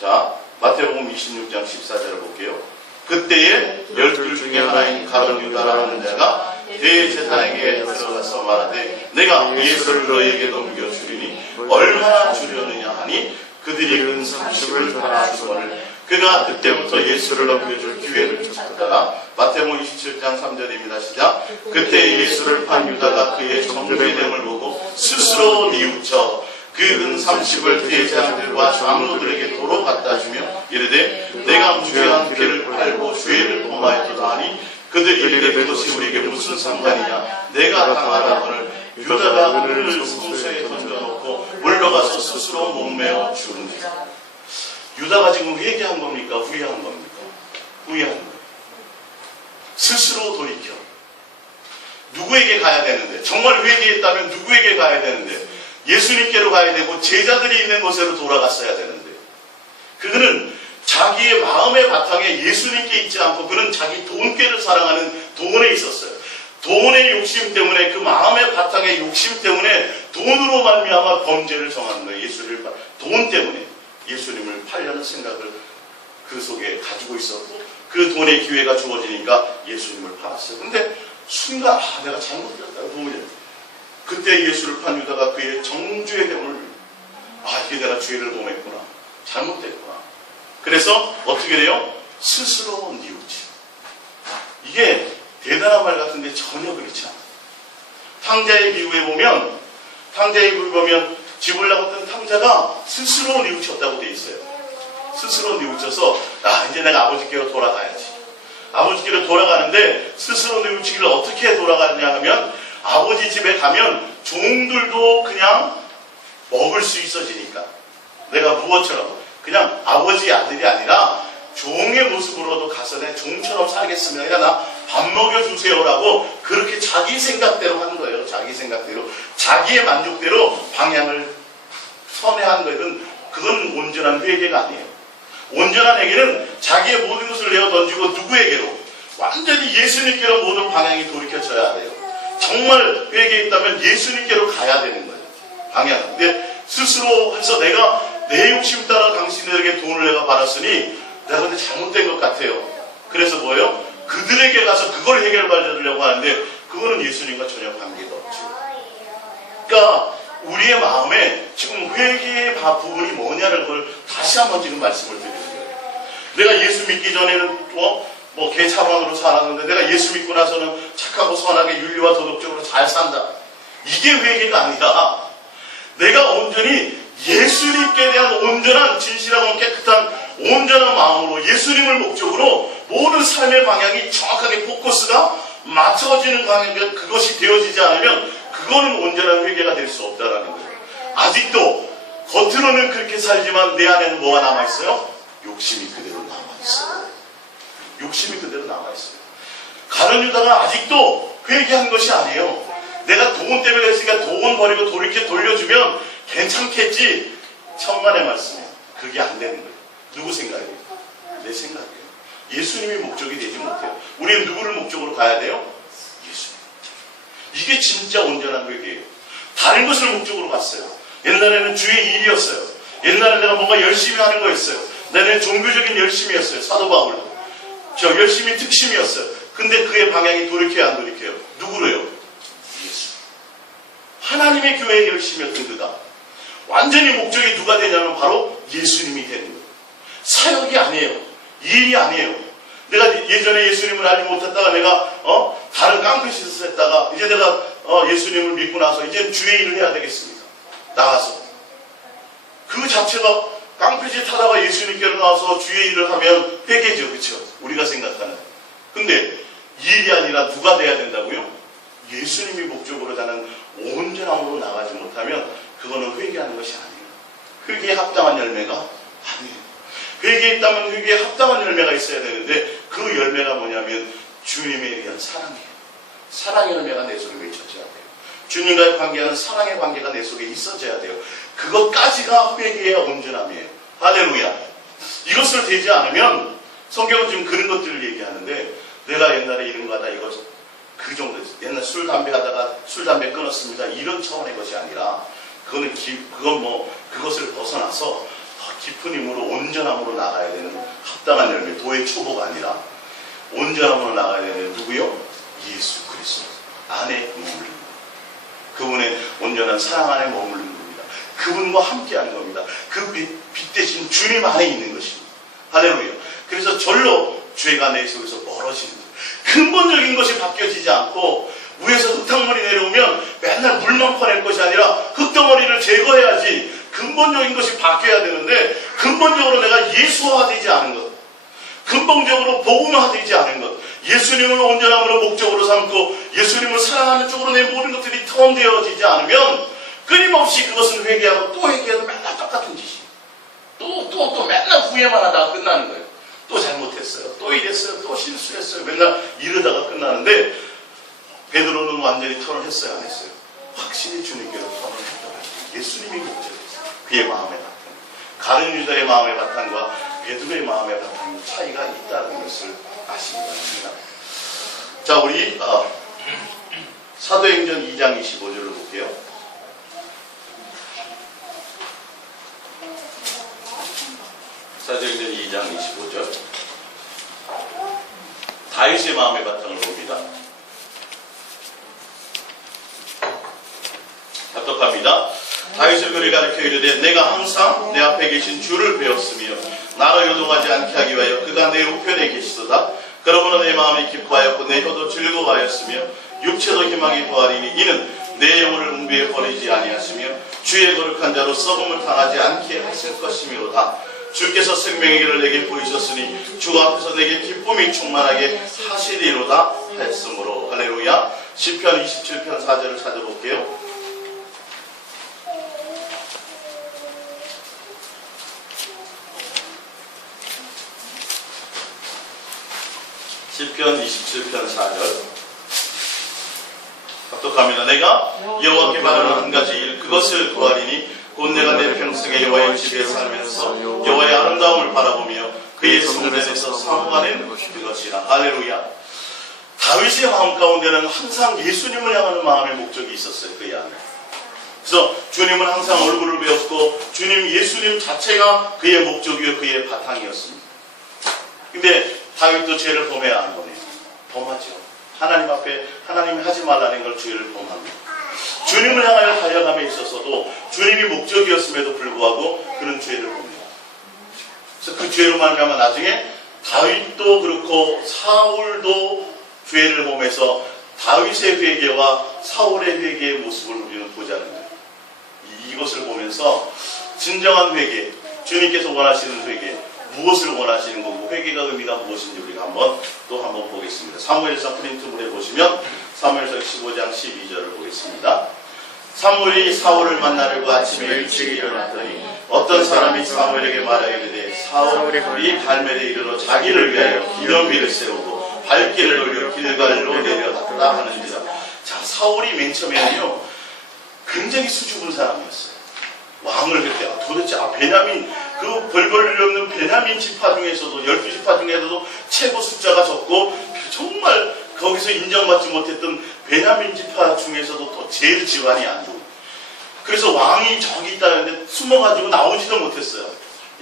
자, 마태복음 26장 14절을 볼게요. 그때에 12 중에 하나인 가룟 유다라는 자가 대제사장에게 들어가서 말하되 내가 예수를 너에게 넘겨주리니 얼마나 주려느냐 하니 그들이 은 30을 다 주거늘 그가 그때부터 예수를 넘겨줄 기회를 쫓다가 마태복음 27장 3절입니다. 시작. 그때 예수를 판 유다가 그의 정죄됨을 보고 스스로 뉘우쳐 그 은 30을 대제사장들과 장로들에게 도로 갖다 주며 이르되 내가 무죄한 피를 팔고 죄를 범하였도다 하니 그들이 이르되 그것이 우리에게 무슨 상관이냐 내가 당하라거늘 유다가 은을 성소에 던져놓고 물러가서 스스로 몸매어 죽은지라. 유다가 지금 회개한 겁니까? 후회한 겁니까? 후회한 거예요. 스스로 돌이켜. 누구에게 가야 되는데? 정말 회개했다면 누구에게 가야 되는데? 예수님께로 가야 되고 제자들이 있는 곳으로 돌아갔어야 되는데 그는 자기의 마음의 바탕에 예수님께 있지 않고 그는 자기 돈꾀를 사랑하는 돈에 있었어요. 돈의 욕심 때문에, 그 마음의 바탕의 욕심 때문에 돈으로 말미암아 범죄를 정하는 거예요. 돈 때문에 예수님을 팔려는 생각을 그 속에 가지고 있었고, 그 돈의 기회가 주어지니까 예수님을 팔았어요. 근데 순간 내가 잘못했다고 보면 그때 예수를 판 유다가 그의 정죄의 dem을 이게 내가 죄를 범했구나, 잘못됐구나. 그래서 어떻게 돼요? 스스로 뉘우치. 이게 대단한 말 같은데 전혀 그렇지 않아요. 탕자의 비유에 보면 집으려고 했던 탕자가 스스로 뉘우쳤다고 돼 있어요. 스스로 뉘우쳐서 이제 내가 아버지께로 돌아가야지. 아버지께로 돌아가는데 스스로 뉘우치기를 어떻게 돌아가느냐 하면, 아버지 집에 가면 종들도 그냥 먹을 수 있어지니까 내가 무엇처럼 그냥 아버지 아들이 아니라 종의 모습으로도 가서 내 종처럼 살겠습니다. 그러니까 나 밥 먹여주세요라고 그렇게 자기 생각대로 한 거예요. 자기 생각대로, 자기의 만족대로 방향을 선회한 거예요. 그건 온전한 회개가 아니에요. 온전한 회개는 자기의 모든 것을 내어 던지고 누구에게로? 완전히 예수님께로 모든 방향이 돌이켜져야 돼요. 정말 회개했다면 예수님께로 가야 되는 거예요. 방향. 근데 스스로 해서 내가 내 욕심 따라 당신들에게 돈을 내가 받았으니 내가 근데 잘못된 것 같아요. 그래서 뭐예요? 그들에게 가서 그걸 해결받으려고 하는데 그거는 예수님과 전혀 관계가 없죠. 그러니까 우리의 마음에 지금 회개의 부분이 뭐냐는 걸 다시 한번 지금 말씀을 드리는 거예요. 내가 예수 믿기 전에는 개차반으로 살았는데 내가 예수 믿고 나서는 착하고 선하게 윤리와 도덕적으로 잘 산다. 이게 회개가 아니라 내가 온전히 예수님께 대한 온전한 진실하고 깨끗한 온전한 마음으로 예수님을 목적으로 모든 삶의 방향이 정확하게 포커스가 맞춰지는 방향, 그것이 되어지지 않으면 그거는 온전한 회개가 될 수 없다라는 거예요. 아직도 겉으로는 그렇게 살지만 내 안에는 뭐가 남아있어요? 욕심이 그대로 남아있어요. 욕심이 그대로 남아있어요. 가룟 유다가 아직도 회개한 것이 아니에요. 내가 돈 때문에 했으니까 돈 버리고 이렇게 돌려주면 괜찮겠지. 천만의 말씀이에요. 그게 안 되는 거예요. 누구 생각이에요? 내 생각이에요. 예수님이 목적이 되지 못해요. 우리는 누구를 목적으로 가야 돼요? 예수님. 이게 진짜 온전한 회개예요. 다른 것을 목적으로 갔어요. 옛날에는 주의 일이었어요. 옛날에 내가 뭔가 열심히 하는 거였어요. 내는 종교적인 열심이었어요. 사도 바울도. 저 열심히 특심이었어요. 근데 그의 방향이 돌이켜야 안 돌이켜요? 누구로요? 예수. 하나님의 교회의 열심이었던 그가 완전히 목적이 누가 되냐면 바로 예수님이 되는 거예요. 사역이 아니에요. 일이 아니에요. 내가 예전에 예수님을 알지 못했다가 내가 다른 깡패짓을 했다가 이제 내가 예수님을 믿고 나서 이제 주의 일을 해야 되겠습니다. 나가서 그 자체가 깡패짓 하다가 예수님께로 나와서 주의 일을 하면 회개죠. 그렇죠? 우리가 생각하는. 근데 일이 아니라 누가 돼야 된다고요? 예수님이 목적으로 가는 온전함으로 나가지 못하면 그거는 회개하는 것이 아니에요. 회개에 합당한 열매가 아니에요. 회개에 있다면 회개에 합당한 열매가 있어야 되는데 그 열매가 뭐냐면 주님에 대한 사랑이에요. 사랑의 열매가 내 속에 맺혀져야 돼요. 주님과의 관계는 사랑의 관계가 내 속에 있어져야 돼요. 그것까지가 회개의 온전함이에요. 할렐루야. 이것을 되지 않으면 성경은 지금 그런 것들을 얘기하는데 내가 옛날에 이런 거 하다 이것 그 정도 옛날 술 담배 하다가 술 담배 끊었습니다. 이런 차원의 것이 아니라 그것을 벗어나서 더 깊은 힘으로 온전함으로 나가야 되는 합당한 열매, 도의 초보가 아니라 온전함으로 나가야 되는 누구요? 예수 그리스도 안에 머무르는 겁니다. 그분의 온전한 사랑 안에 머무르는 겁니다. 그분과 함께하는 겁니다. 그 빛 대신 주님 안에 있는 것입니다. 할렐루야. 그래서 절로 죄가 내 속에서 멀어지는 거예요. 근본적인 것이 바뀌어지지 않고 위에서 흙탕물이 내려오면 맨날 물만 퍼낼 것이 아니라 흙덩어리를 제거해야지 근본적인 것이 바뀌어야 되는데 근본적으로 내가 예수화되지 않은 것, 근본적으로 복음화되지 않은 것, 예수님을 온전함으로 목적으로 삼고 예수님을 사랑하는 쪽으로 내 모든 것들이 턴되어지지 않으면 끊임없이 그것은 회개하고 또 회개해도 맨날 똑같은 짓이에요. 또 맨날 후회만 하다가 끝나는 거예요. 또 잘못했어요. 또 이랬어요. 또 실수했어요. 맨날 이러다가 끝나는데 베드로는 완전히 턴을 했어요? 안 했어요? 확실히 주님께로 턴을 했다고 했어요. 예수님이 목적이었어요. 그의 마음에 닿던 가룟 유다의 마음의 바탕과 베드로의 마음의 바탕 차이가 있다는 것을 아시기 바랍니다. 자, 우리 사도행전 2장 25절로 볼게요. 사도행전 2장 25절. 다윗의 마음의 바탕을 봅니다. 답답합니다. 다윗을 그리 가르쳐 이르되 내가 항상 내 앞에 계신 주를 배웠으며 나를 요동하지 않게 하기 위하여 그가 내 우편에 계시도다. 그러므로 내 마음이 기뻐하였고 내 혀도 즐거워하였으며 육체도 희망이 부하리니 이는 내 영혼을 음부에 버리지 아니하시며 주의 거룩한 자로 썩음을 당하지 않게 하실 것이미로다. 주께서 생명의 길을 내게 보이셨으니 주 앞에서 내게 기쁨이 충만하게 하시리로다 했으므로. 할렐루야. 시편 27편 4절을 찾아볼게요. 시편 27편 4절. 합독합니다. 내가 여호와께 바라는 한 가지 일 그것을 구하리니 곧 내가 내 평생에 여호와의 집에 살면서 여호와의 아름다움을 바라보며 그의 성전에서 사모하는 그것이라. 할렐루야. 다윗의 마음 가운데는 항상 예수님을 향하는 마음의 목적이 있었어요. 그의 안에. 그래서 주님은 항상 얼굴을 배웠고 주님 예수님 자체가 그의 목적이요 그의 바탕이었습니다. 근데 다윗도 죄를 범해야 하는 거네요. 범하죠. 하나님 앞에 하나님이 하지 말라는 걸 죄를 범합니다. 주님을 향하여 달려감에 있어서도 주님이 목적이었음에도 불구하고 그는 죄를 범해요. 그래서 그 죄로 말미암아 나중에 다윗도 그렇고 사울도 죄를 범해서 다윗의 회개와 사울의 회개의 모습을 우리는 보자는 거예요. 이것을 보면서 진정한 회개, 주님께서 원하시는 회개, 무엇을 원하시는 거고 회개가 의미가 무엇인지 우리가 한번 보겠습니다. 사무엘상 프린트물에 보시면 사무엘상 15장 12절을 보겠습니다. 사무엘이 사울을 만나려고 아침에 일찍 일어났더니 어떤 사람이 사무엘에게 말하기를 사울이 갈멜에 이르러 자기를 위하여 기념비를 세우고 발길을 올려 길갈로 내려갔다 하는지라. 자, 사울이 맨 처음에는요 굉장히 수줍은 사람이었어요. 왕을 그때 도대체 베냐민 그 벌벌 없는 베냐민 지파 중에서도 12지파 중에서도 최고 숫자가 적고 정말 거기서 인정받지 못했던 베냐민 지파 중에서도 또 제일 지환이 안 좋은. 그래서 왕이 저기 있다는데 숨어가지고 나오지도 못했어요.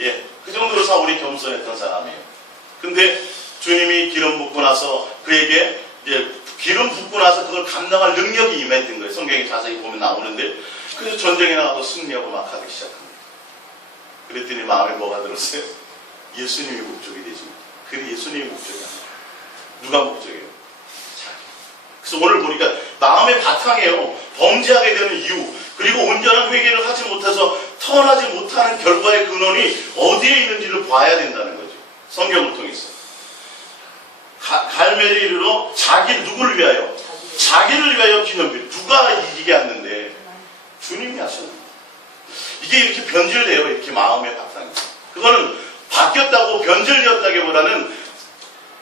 예, 그 정도로 사울이 겸손했던 사람이에요. 근데 주님이 기름 붓고 나서 그에게 이제 기름 붓고 나서 그걸 감당할 능력이 임했던 거예요. 성경에 자세히 보면 나오는데 그래서 전쟁에 나가서 승리하고 막 하기 시작합니다. 그랬더니 마음에 뭐가 들었어요? 예수님이 목적이 되지. 그게 예수님이 목적이 아니에요. 누가 목적이에요? 자기. 그래서 오늘 보니까 마음의 바탕이에요. 범죄하게 되는 이유 그리고 온전한 회개를 하지 못해서 터나지 못하는 결과의 근원이 어디에 있는지를 봐야 된다는 거죠. 성경을 통해서. 갈멜에 이르러 누구를 위하여? 자기를 위하여 기념비. 누가 이기게 했는데 주님이 하셨는데. 이게 이렇게 변질돼요. 이렇게 마음의 바탕이. 그거는 바뀌었다고 변질되었다기보다는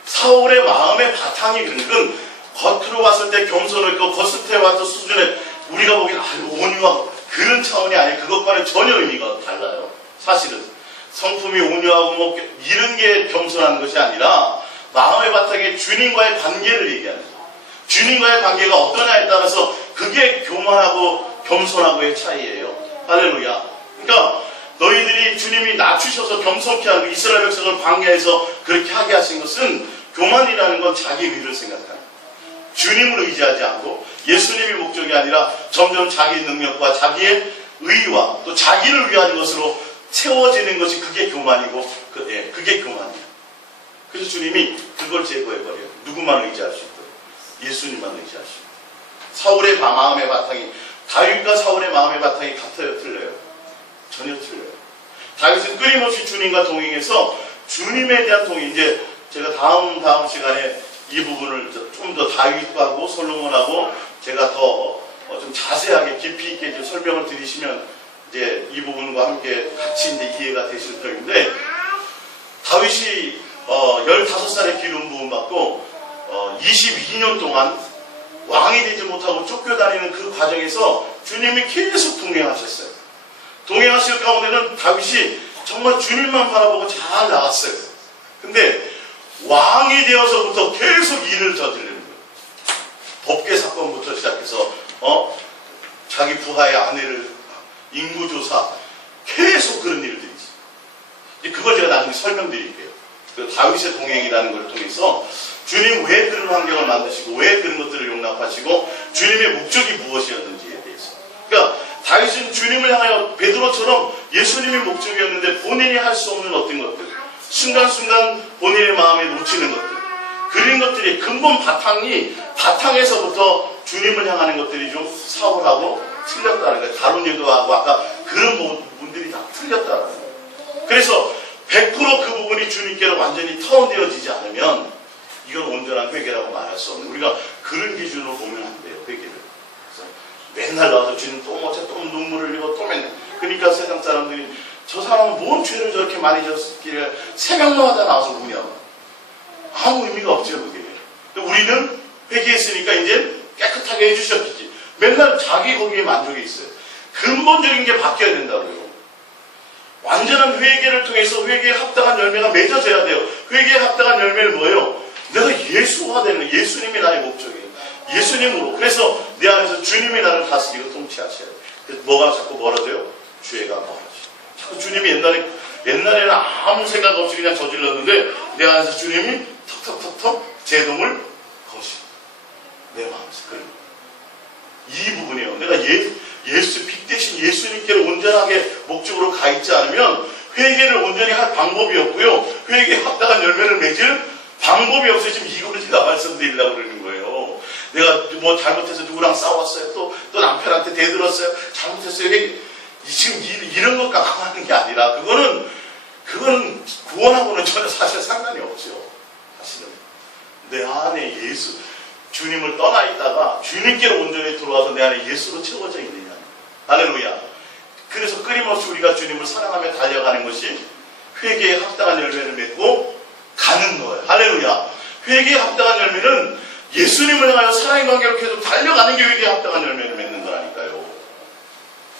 사울의 마음의 바탕이 그런 건 겉으로 봤을 때 겸손했고 겉으로 봤을 수준에 우리가 보기엔 온유하고 그런 차원이 아니에요. 그것과는 전혀 의미가 달라요. 사실은 성품이 온유하고 뭐 이런 게 겸손한 것이 아니라 마음의 바탕에 주님과의 관계를 얘기하는 거예요. 주님과의 관계가 어떠냐에 따라서 그게 교만하고 겸손하고의 차이예요. 할렐루야. 그러니까 너희들이 주님이 낮추셔서 겸손케 하고 이스라엘 백성을 광야에서 그렇게 하게 하신 것은 교만이라는 건 자기 의를 생각하는 거예요. 주님을 의지하지 않고 예수님이 목적이 아니라 점점 자기 능력과 자기의 의와 또 자기를 위한 것으로 채워지는 것이 그게 교만이고 그게 교만이에요. 그래서 주님이 그걸 제거해버려요. 누구만 의지할 수 있도록 예수님만 의지할 수 있도록. 사울의 마음의 바탕이 다윗과 사울의 마음의 바탕이 같아요? 틀려요? 전혀 틀려요. 다윗은 끊임없이 주님과 동행해서 주님에 대한 동행, 이제 제가 다음 시간에 이 부분을 좀 더 다윗하고 솔로몬하고 제가 더 좀 자세하게 깊이 있게 좀 설명을 드리시면 이제 이 부분과 함께 같이 이제 이해가 되실 터인데 다윗이 15살에 기름 부음 받고 22년 동안 왕이 되지 못하고 쫓겨다니는 그 과정에서 주님이 계속 동행하셨어요. 동행하실 가운데는 다윗이 정말 주님만 바라보고 잘 나갔어요. 근데 왕이 되어서부터 계속 일을 저지르는 거예요. 법계 사건부터 시작해서 자기 부하의 아내를 인구조사, 계속 그런 일들이 있어요. 그걸 제가 나중에 설명드릴게요. 그 다윗의 동행이라는 걸 통해서 주님 왜 그런 환경을 만드시고 왜 그런 것들을 용납하시고 주님의 목적이 무엇이었는지에 대해서. 그러니까 다윗은 주님을 향하여 베드로처럼 예수님의 목적이었는데 본인이 할 수 없는 어떤 것들, 순간순간 본인의 마음에 놓치는 것들, 그런 것들이 근본 바탕에서부터 주님을 향하는 것들이 좀 사울하고 틀렸다는 거예요. 다룬 유도하고 아까 그런 부분들이 다 틀렸다는 거예요. 그래서 100% 그 부분이 주님께로 완전히 타원되어지지 않으면 이건 온전한 회개라고 말할 수 없는, 우리가 그런 기준으로 보면 안 돼요, 회개를. 그래서 맨날 나와서 주님 또 어째 또 눈물을 흘리고 또 맨날, 그러니까 세상 사람들이 저 사람은 뭔 죄를 저렇게 많이 졌길래 새벽마다 나와서 우냐고. 아무 의미가 없죠, 그게. 우리는 회개했으니까 이제 깨끗하게 해주셨겠지. 맨날 자기 거기에 만족이 있어요. 근본적인 게 바뀌어야 된다고요. 완전한 회개를 통해서 회개에 합당한 열매가 맺어져야 돼요. 회개에 합당한 열매는 뭐예요? 내가 예수화 되는 거예요. 예수님이 나의 목적이에요. 예수님으로. 그래서 내 안에서 주님이 나를 다스리고 통치하셔야 돼요. 그래서 뭐가 자꾸 멀어져요? 죄가 멀어져요. 자꾸 주님이 옛날에는 아무 생각 없이 그냥 저질렀는데 내 안에서 주님이 턱턱턱턱 제동을 거시고 내 마음에서 그런 거예요. 이 부분이에요. 내가 빛 대신 예수님께로 온전하게 목적으로 가 있지 않으면 회개를 온전히 할 방법이 없고요. 회개에 합당한 열매를 맺을 방법이 없어요. 지금 이거를 제가 말씀드리려고 그러는 거예요. 내가 뭐 잘못해서 누구랑 싸웠어요. 또 남편한테 대들었어요. 잘못했어요. 회개. 지금 이런 것 갖고 하는 게 아니라 그거는 구원하고는 전혀 사실 상관이 없죠. 사실은 내 안에 주님을 떠나 있다가 주님께로 온전히 들어와서 내 안에 예수로 채워져 있느냐. 할렐루야. 그래서 끊임없이 우리가 주님을 사랑하며 달려가는 것이 회개에 합당한 열매를 맺고 가는 거예요. 할렐루야. 회개에 합당한 열매는 예수님을 향하여 사랑의 관계로 계속 달려가는 게 회개에 합당한 열매를 맺는 거라니까요.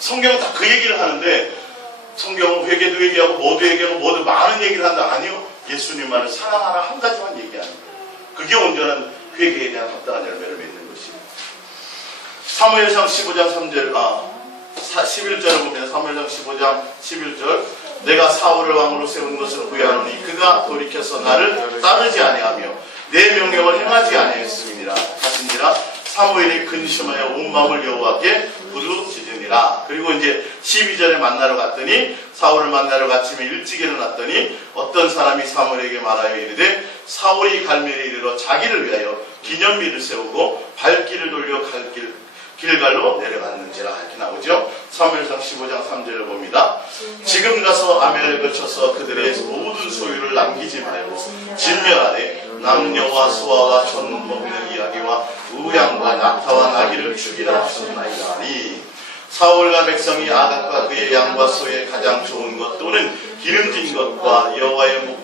성경은 다 그 얘기를 하는데 성경은 회개도 얘기하고 뭐도 얘기하고 뭐도 많은 얘기를 한다. 아니요. 예수님만을 사랑하라 한 가지만 얘기하는 거예요. 그게 온전한 회개에 대한 합당한 열매를 맺는 것입니다. 사무엘상 15장 3절, 11절을 보면 사무엘상 15장 11절 내가 사울을 왕으로 세운 것을 후회하노니 그가 돌이켜서 나를 따르지 아니하며 내 명령을 행하지 아니했음이니라 하시니라. 사무엘이 근심하여 온 마음을 여호와께 부르짖으니라. 그리고 이제 12절에 만나러 갔더니 사울을 만나러 갔으며 일찍 일어났더니 어떤 사람이 사무엘에게 말하여 이르되 사울이 갈멜에 이르러 자기를 위하여 기념비를 세우고 발길을 돌려 길갈로 내려갔는지라. 이렇게 나오죠. 사무엘상 15장 3절을 봅니다. 지금 가서 아멜렉을 쳐서 그들의 모든 소유를 남기지 말고 진멸하되 남녀와 소아와 젖 먹는 이야기와 우양과 낙타와 나귀를 죽이라 하셨나이다 하니 사울과 백성이 아각과 그의 양과 소의 가장 좋은 것 또는 기름진 것과 여호와의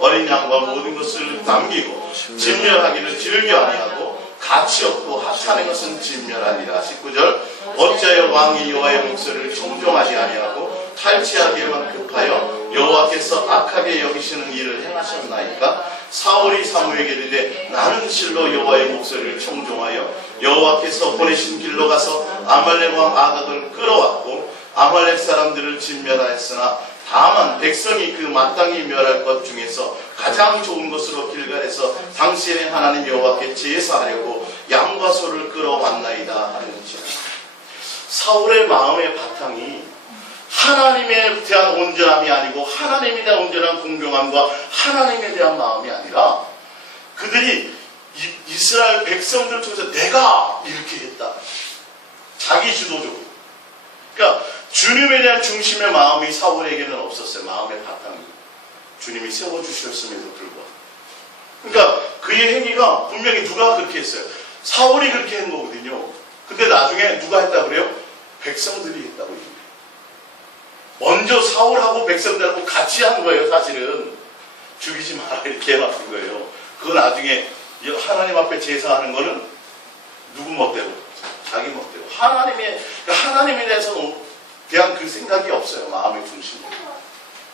어린 양과 모든 것을 남기고 진멸하기를 즐겨 아니하고 가치 없고 하찮은 것은 진멸하니라. 19절 어찌하여 왕이 여호와의 목소리를 청종하지 아니하고 탈취하기에만 급하여 여호와께서 악하게 여기시는 일을 행하셨나이까. 사울이 사무에게 이르되 나는 실로 여호와의 목소리를 청종하여 여호와께서 보내신 길로 가서 아말렉 왕 아각을 끌어왔고 아말렉 사람들을 진멸하였으나 다만 백성이 그 마땅히 멸할 것 중에서 가장 좋은 것으로 길갈에서 당신의 하나님 여호와께 제사하려고 양과 소를 끌어왔나이다 하는지라. 사울의 마음의 바탕이 하나님에 대한 온전함이 아니고 하나님에 대한 온전한 공경함과 하나님에 대한 마음이 아니라 그들이 이스라엘 백성들을 통해서 내가 이렇게 했다. 자기 주도적으로. 그러니까 주님에 대한 중심의 마음이 사울에게는 없었어요. 마음의 바탕이. 주님이 세워주셨음에도 불구하고. 그러니까 그의 행위가 분명히 누가 그렇게 했어요. 사울이 그렇게 한 거거든요. 근데 나중에 누가 했다고 그래요? 백성들이 했다고 얘기해요. 먼저 사울하고 백성들하고 같이 한 거예요. 사실은 죽이지 마라 이렇게 해놨던 거예요. 그거 나중에 하나님 앞에 제사하는 거는 누구 멋대로? 자기 멋대로. 하나님에 대해서 대한 그 생각이 없어요. 마음의 중심에.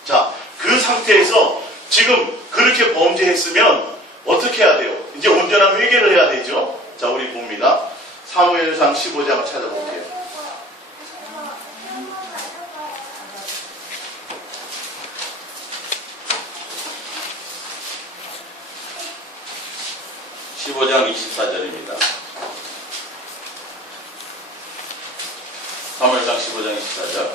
자, 상태에서 지금 그렇게 범죄했으면 어떻게 해야 돼요? 이제 온전한 회개를 해야 되죠. 자, 우리 봅니다. 사무엘상 15장을 찾아볼게요. (15장) 24절입니다. 사무엘상 15장 24절.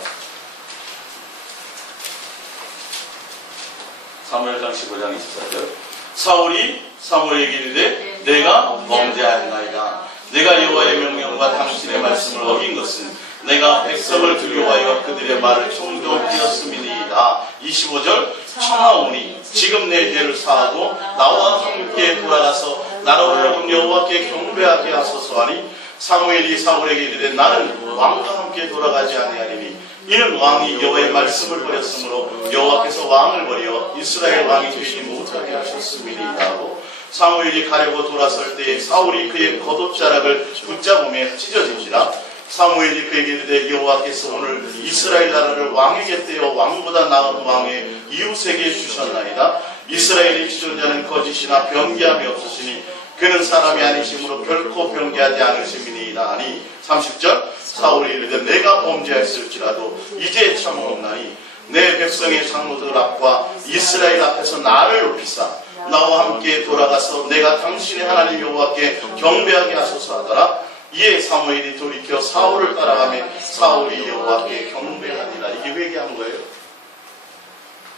사무엘상 15장 24절. 사울이 사무엘에게 이르되 내가 범죄하였나이다. 내가 여호와의 명령과 당신의 말씀을 어긴 것은 내가 백성을 두려워하여 그들의 말을 종종하였음이니이다. 25절. 청하오니 지금 내 죄를 사하고 나와 함께 돌아가서 나로 하여금 여호와께 경배하게 하소서 하니 사무엘이 사울에게 이르되 나는 왕과 함께 돌아가지 아니하리니 이는 왕이 여호와의 말씀을 버렸으므로 여호와께서 왕을 버려 이스라엘 왕이 되지 못하게 하셨음이니이다 하고 사무엘이 가려고 돌아설 때에 사울이 그의 겉옷자락을 붙잡음에 찢어진지라. 사무엘이 그에게 이르되 여호와께서 오늘 이스라엘 나라를 왕에게 떼어 왕보다 나은 왕의 이웃에게 주셨나이다. 이스라엘의 지존자는 거짓이나 변개함이 없으시니 그는 사람이 아니심으로 결코 변개하지 않으심이니이다 하니 30절. 사울이 이르되 내가 범죄했을지라도 이제 참옵나니 내 백성의 장로들 앞과 이스라엘 앞에서 나를 높이사 나와 함께 돌아가서 내가 당신의 하나님 여호와께 경배하게 하소서 하더라. 이에 사무엘이 돌이켜 사울을 따라가며 사울이 여호와께 경배하니라. 이게 회개한 거예요.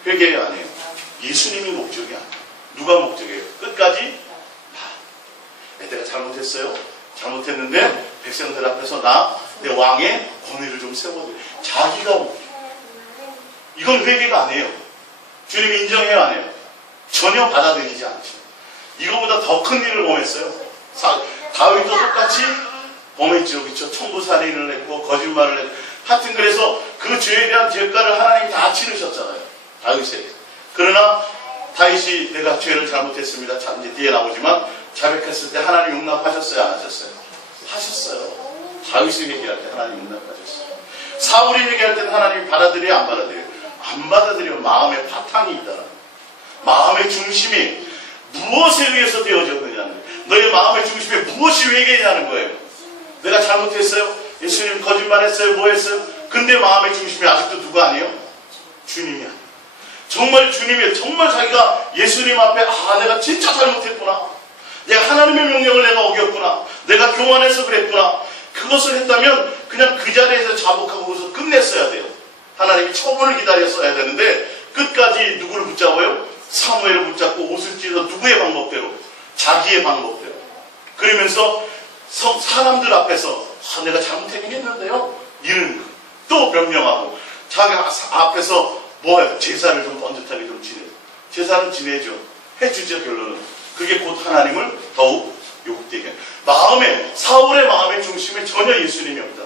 회개 아니에요. 예수님이 목적이 아니에요. 누가 목적이에요? 끝까지 내가 잘못했어요. 잘못했는데 백성들 앞에서 내 왕의 권위를 좀 세워줘. 자기가 목적. 이건 회개가 아니에요. 주님이 인정해요, 안 해요? 전혀 받아들이지 않죠. 이거보다 더 큰 일을 범했어요. 다윗도 똑같이 범했죠. 그렇죠? 청부살인을 했고 거짓말을 했고 하여튼 그래서 그 죄에 대한 대가를 하나님이 다 치르셨잖아요. 다윗에게. 그러나 다윗이 내가 죄를 잘못했습니다. 자, 이제 뒤에 나오지만 자백했을 때 하나님 용납하셨어요? 안 하셨어요? 하셨어요. 다윗이 회개할 때 하나님 용납하셨어요. 사울이 회개할 때는 하나님이 받아들여요? 안 받아들여요? 안 받아들이면 마음의 바탕이 있다는 거예요. 마음의 중심이 무엇에 의해서 되어졌느냐는 거예요. 너의 마음의 중심에 무엇이 회개냐는 거예요. 내가 잘못했어요? 예수님 거짓말했어요? 뭐 했어요? 근데 마음의 중심이 아직도 누가 아니에요? 주님이 아니에요. 정말 주님이 정말 자기가 예수님 앞에 내가 진짜 잘못했구나. 내가 하나님의 명령을 내가 어겼구나. 내가 교만해서 그랬구나. 그것을 했다면 그냥 그 자리에서 자복하고 거기서 끝냈어야 돼요. 하나님이 처분을 기다렸어야 되는데 끝까지 누구를 붙잡아요? 사무엘을 붙잡고 옷을 찢어 누구의 방법대로? 자기의 방법대로. 그러면서 사람들 앞에서 내가 잘못했긴 했는데요. 이런 거. 또 변명하고 자기 앞에서 뭐예요? 제사를 좀 번듯하게 좀 지내요. 제사는 지내죠. 해주죠. 결론은. 그게 곧 하나님을 더욱 욕되게 해요. 사울의 마음의 중심에 전혀 예수님이 없다.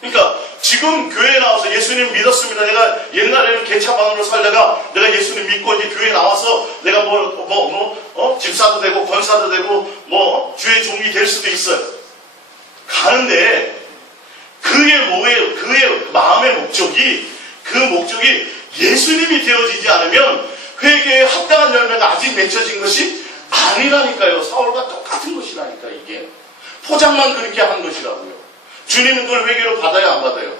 그러니까 지금 교회에 나와서 예수님 믿었습니다. 내가 옛날에는 개차반으로 살다가 내가 예수님 믿고 이제 교회에 나와서 내가 집사도 되고 권사도 되고 주의 종이 될 수도 있어요. 가는데 그의 마음의 목적이 예수님이 되어지지 않으면 회개에 합당한 열매가 아직 맺혀진 것이 아니라니까요. 사울과 똑같은 것이라니까. 이게 포장만 그렇게 한 것이라고요. 주님은 그걸 회개로 받아요, 안 받아요?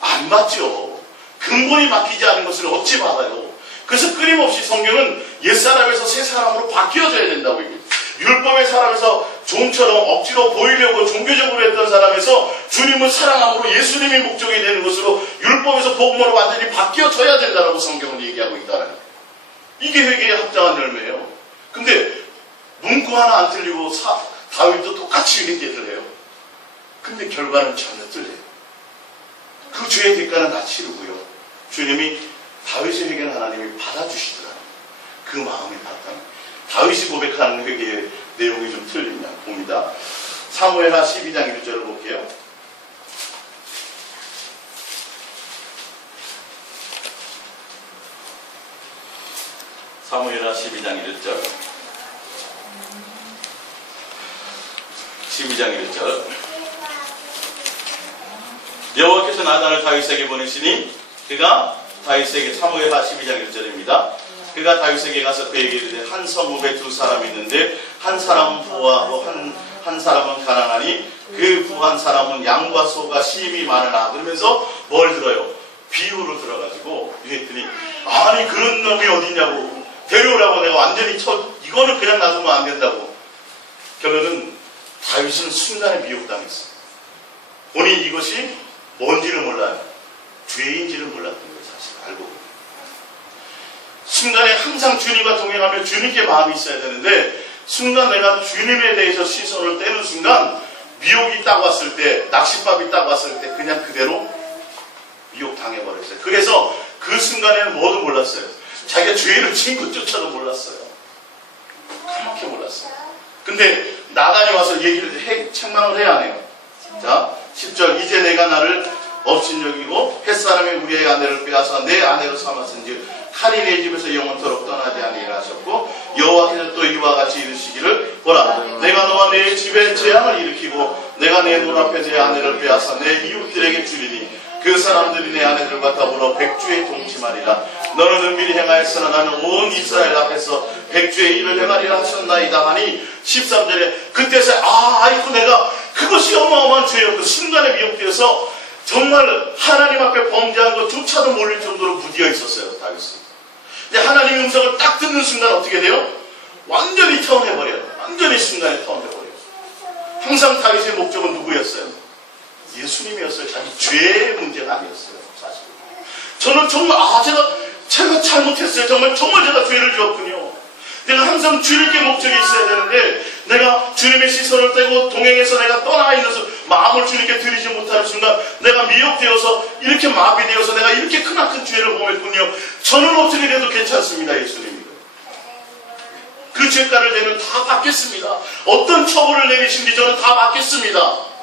안 받죠. 근본이 바뀌지 않은 것을 어찌 받아요? 그래서 끊임없이 성경은 옛사람에서 새사람으로 바뀌어져야 된다고 얘기해요. 율법의 사람에서 종처럼 억지로 보이려고 종교적으로 했던 사람에서 주님을 사랑함으로 예수님이 목적이 되는 것으로 율법에서 복음으로 완전히 바뀌어져야 된다고 성경은 얘기하고 있다는 거예요. 이게 회개에 합당한 열매예요. 근데 문구 하나 안 틀리고 다윗도 똑같이 회개를 해요. 근데 결과는 전혀 틀려요. 그 죄의 대가는 다 치르고요. 주님이 다윗의 회개는 하나님이 받아주시더라고요. 그 마음이 바탕. 다윗이 고백하는 회개의 내용이 좀 틀립니다. 봅니다. 사무엘하 12장 1절을 볼게요. 사무엘하 12장 1절. 12장 1절. 여호와께서 나단을 다윗에게 보내시니 그가 다윗에게 사무엘하 12장 1절입니다. 그가 다윗에게 가서 그에게 이르되 한 성읍에 두 사람이 있는데 한 사람은 부하고 한 사람은 가난하니 그 부한 사람은 양과 소가 심히 많으나 그러면서 뭘 들어요? 비유를 들어가지고 이랬더니 아니 그런 놈이 어딨냐고 데려오라고 내가 완전히 이거는 그냥 놔두면 안 된다고. 결론은 다윗은 순간에 미혹당했어. 본인이 이것이 뭔지를 몰라요. 죄인지를 몰랐던 거예요. 사실 알고 보면. 순간에 항상 주님과 동행하며 주님께 마음이 있어야 되는데 순간 내가 주님에 대해서 시선을 떼는 순간 미혹이 딱 왔을 때, 낚싯밥이 딱 왔을 때 그냥 그대로 미혹당해버렸어요. 그래서 그 순간에는 뭐도 몰랐어요. 자기가 죄를 지은 것조차도 몰랐어요. 그렇게 몰랐어요. 근데 나단이 와서 얘기를 책망을 해야 해요. 자, 10절 이제 내가 나를 업신여기고 햇사람의 우리의 아내를 빼앗아 내 아내로 삼았은즉 칼이 내 집에서 영원토록 떠나지 아니하리라 하셨고 여호와께서 또 이와 같이 이르시기를 보라 내가 너와 내 집에 재앙을 일으키고 내가 내 눈앞에 내 아내를 빼앗아 내 이웃들에게 주리니 그 사람들이 내 아내들과 더불어 백주에 동침하리라. 너는 은밀히 행하였으나 나는 온 이스라엘 앞에서 백주의 일을 행하리라 하셨나이다 하니 13절에 그때서 아이고 내가 그것이 어마어마한 죄였고 순간에 미혹되어서 정말 하나님 앞에 범죄한 것조차도 모를 정도로 무디어 있었어요. 다윗은. 근데 하나님의 음성을 딱 듣는 순간 어떻게 돼요? 완전히 타원해버려요. 완전히 순간에 타원해버려요. 항상 다윗의 목적은 누구였어요? 예수님이었어요. 자기 죄의 문제가 아니었어요. 사실. 저는 정말 제가 잘못했어요. 정말 제가 죄를 지었군요. 내가 항상 주님께 목적이 있어야 되는데 내가 주님의 시선을 떼고 동행해서 내가 떠나 있는 마음을 주님께 드리지 못하는 순간 내가 미혹되어서 이렇게 마비되어서 내가 이렇게 크나큰 죄를 범했군요. 저는 어떻게 돼도 괜찮습니다. 예수님이. 그 죄가를 내면 다 받겠습니다. 어떤 처벌을 내리신지 저는 다 받겠습니다.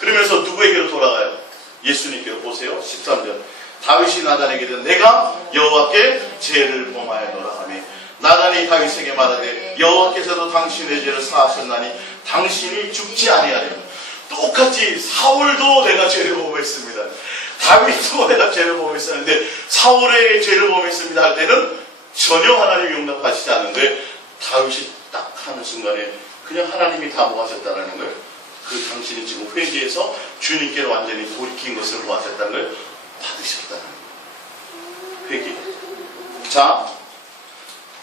그러면서 누구에게로 돌아가요? 예수님께로. 보세요. 13절 다윗이 나단에게 이르되 내가 여호와께 죄를 범하였노라 하며 나단이 다윗에게 말하되 여호와께서도 당신의 죄를 사하셨나니 당신이 죽지 아니하리라. 똑같이 사울도 내가 죄를 범했습니다. 다윗도 내가 죄를 범했었는데 사울의 죄를 범했습니다 할 때는 전혀 하나님이 용납하시지 않는데 다윗이 딱 하는 순간에 그냥 하나님이 다 모아졌다는 거예요. 그 당신이 지금 회개해서 주님께로 완전히 돌이킨 것을 모아졌다는 걸 받으셨다는 거예요. 회개. 자,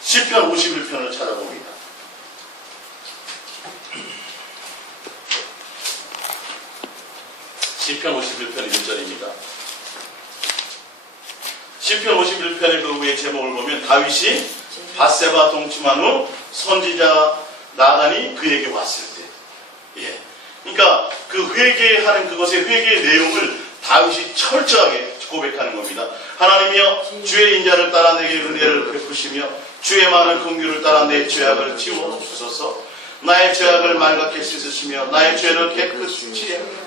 시편 51편을 찾아봅니다. 시편 51편 1절입니다. 시편 51편의 그 위에 제목을 보면 다윗이 밧세바 동침한 후 선지자 나단이 그에게 왔을 때, 그러니까 그 회개하는 그것의 회개의 내용을 다윗이 철저하게 고백하는 겁니다. 하나님이여 주의 인자를 따라 내게 은혜를 베푸시며 주의 많은 긍휼을 따라 내 죄악을 지워 주소서. 나의 죄악을 맑게 씻으시며 나의 죄를 깨끗이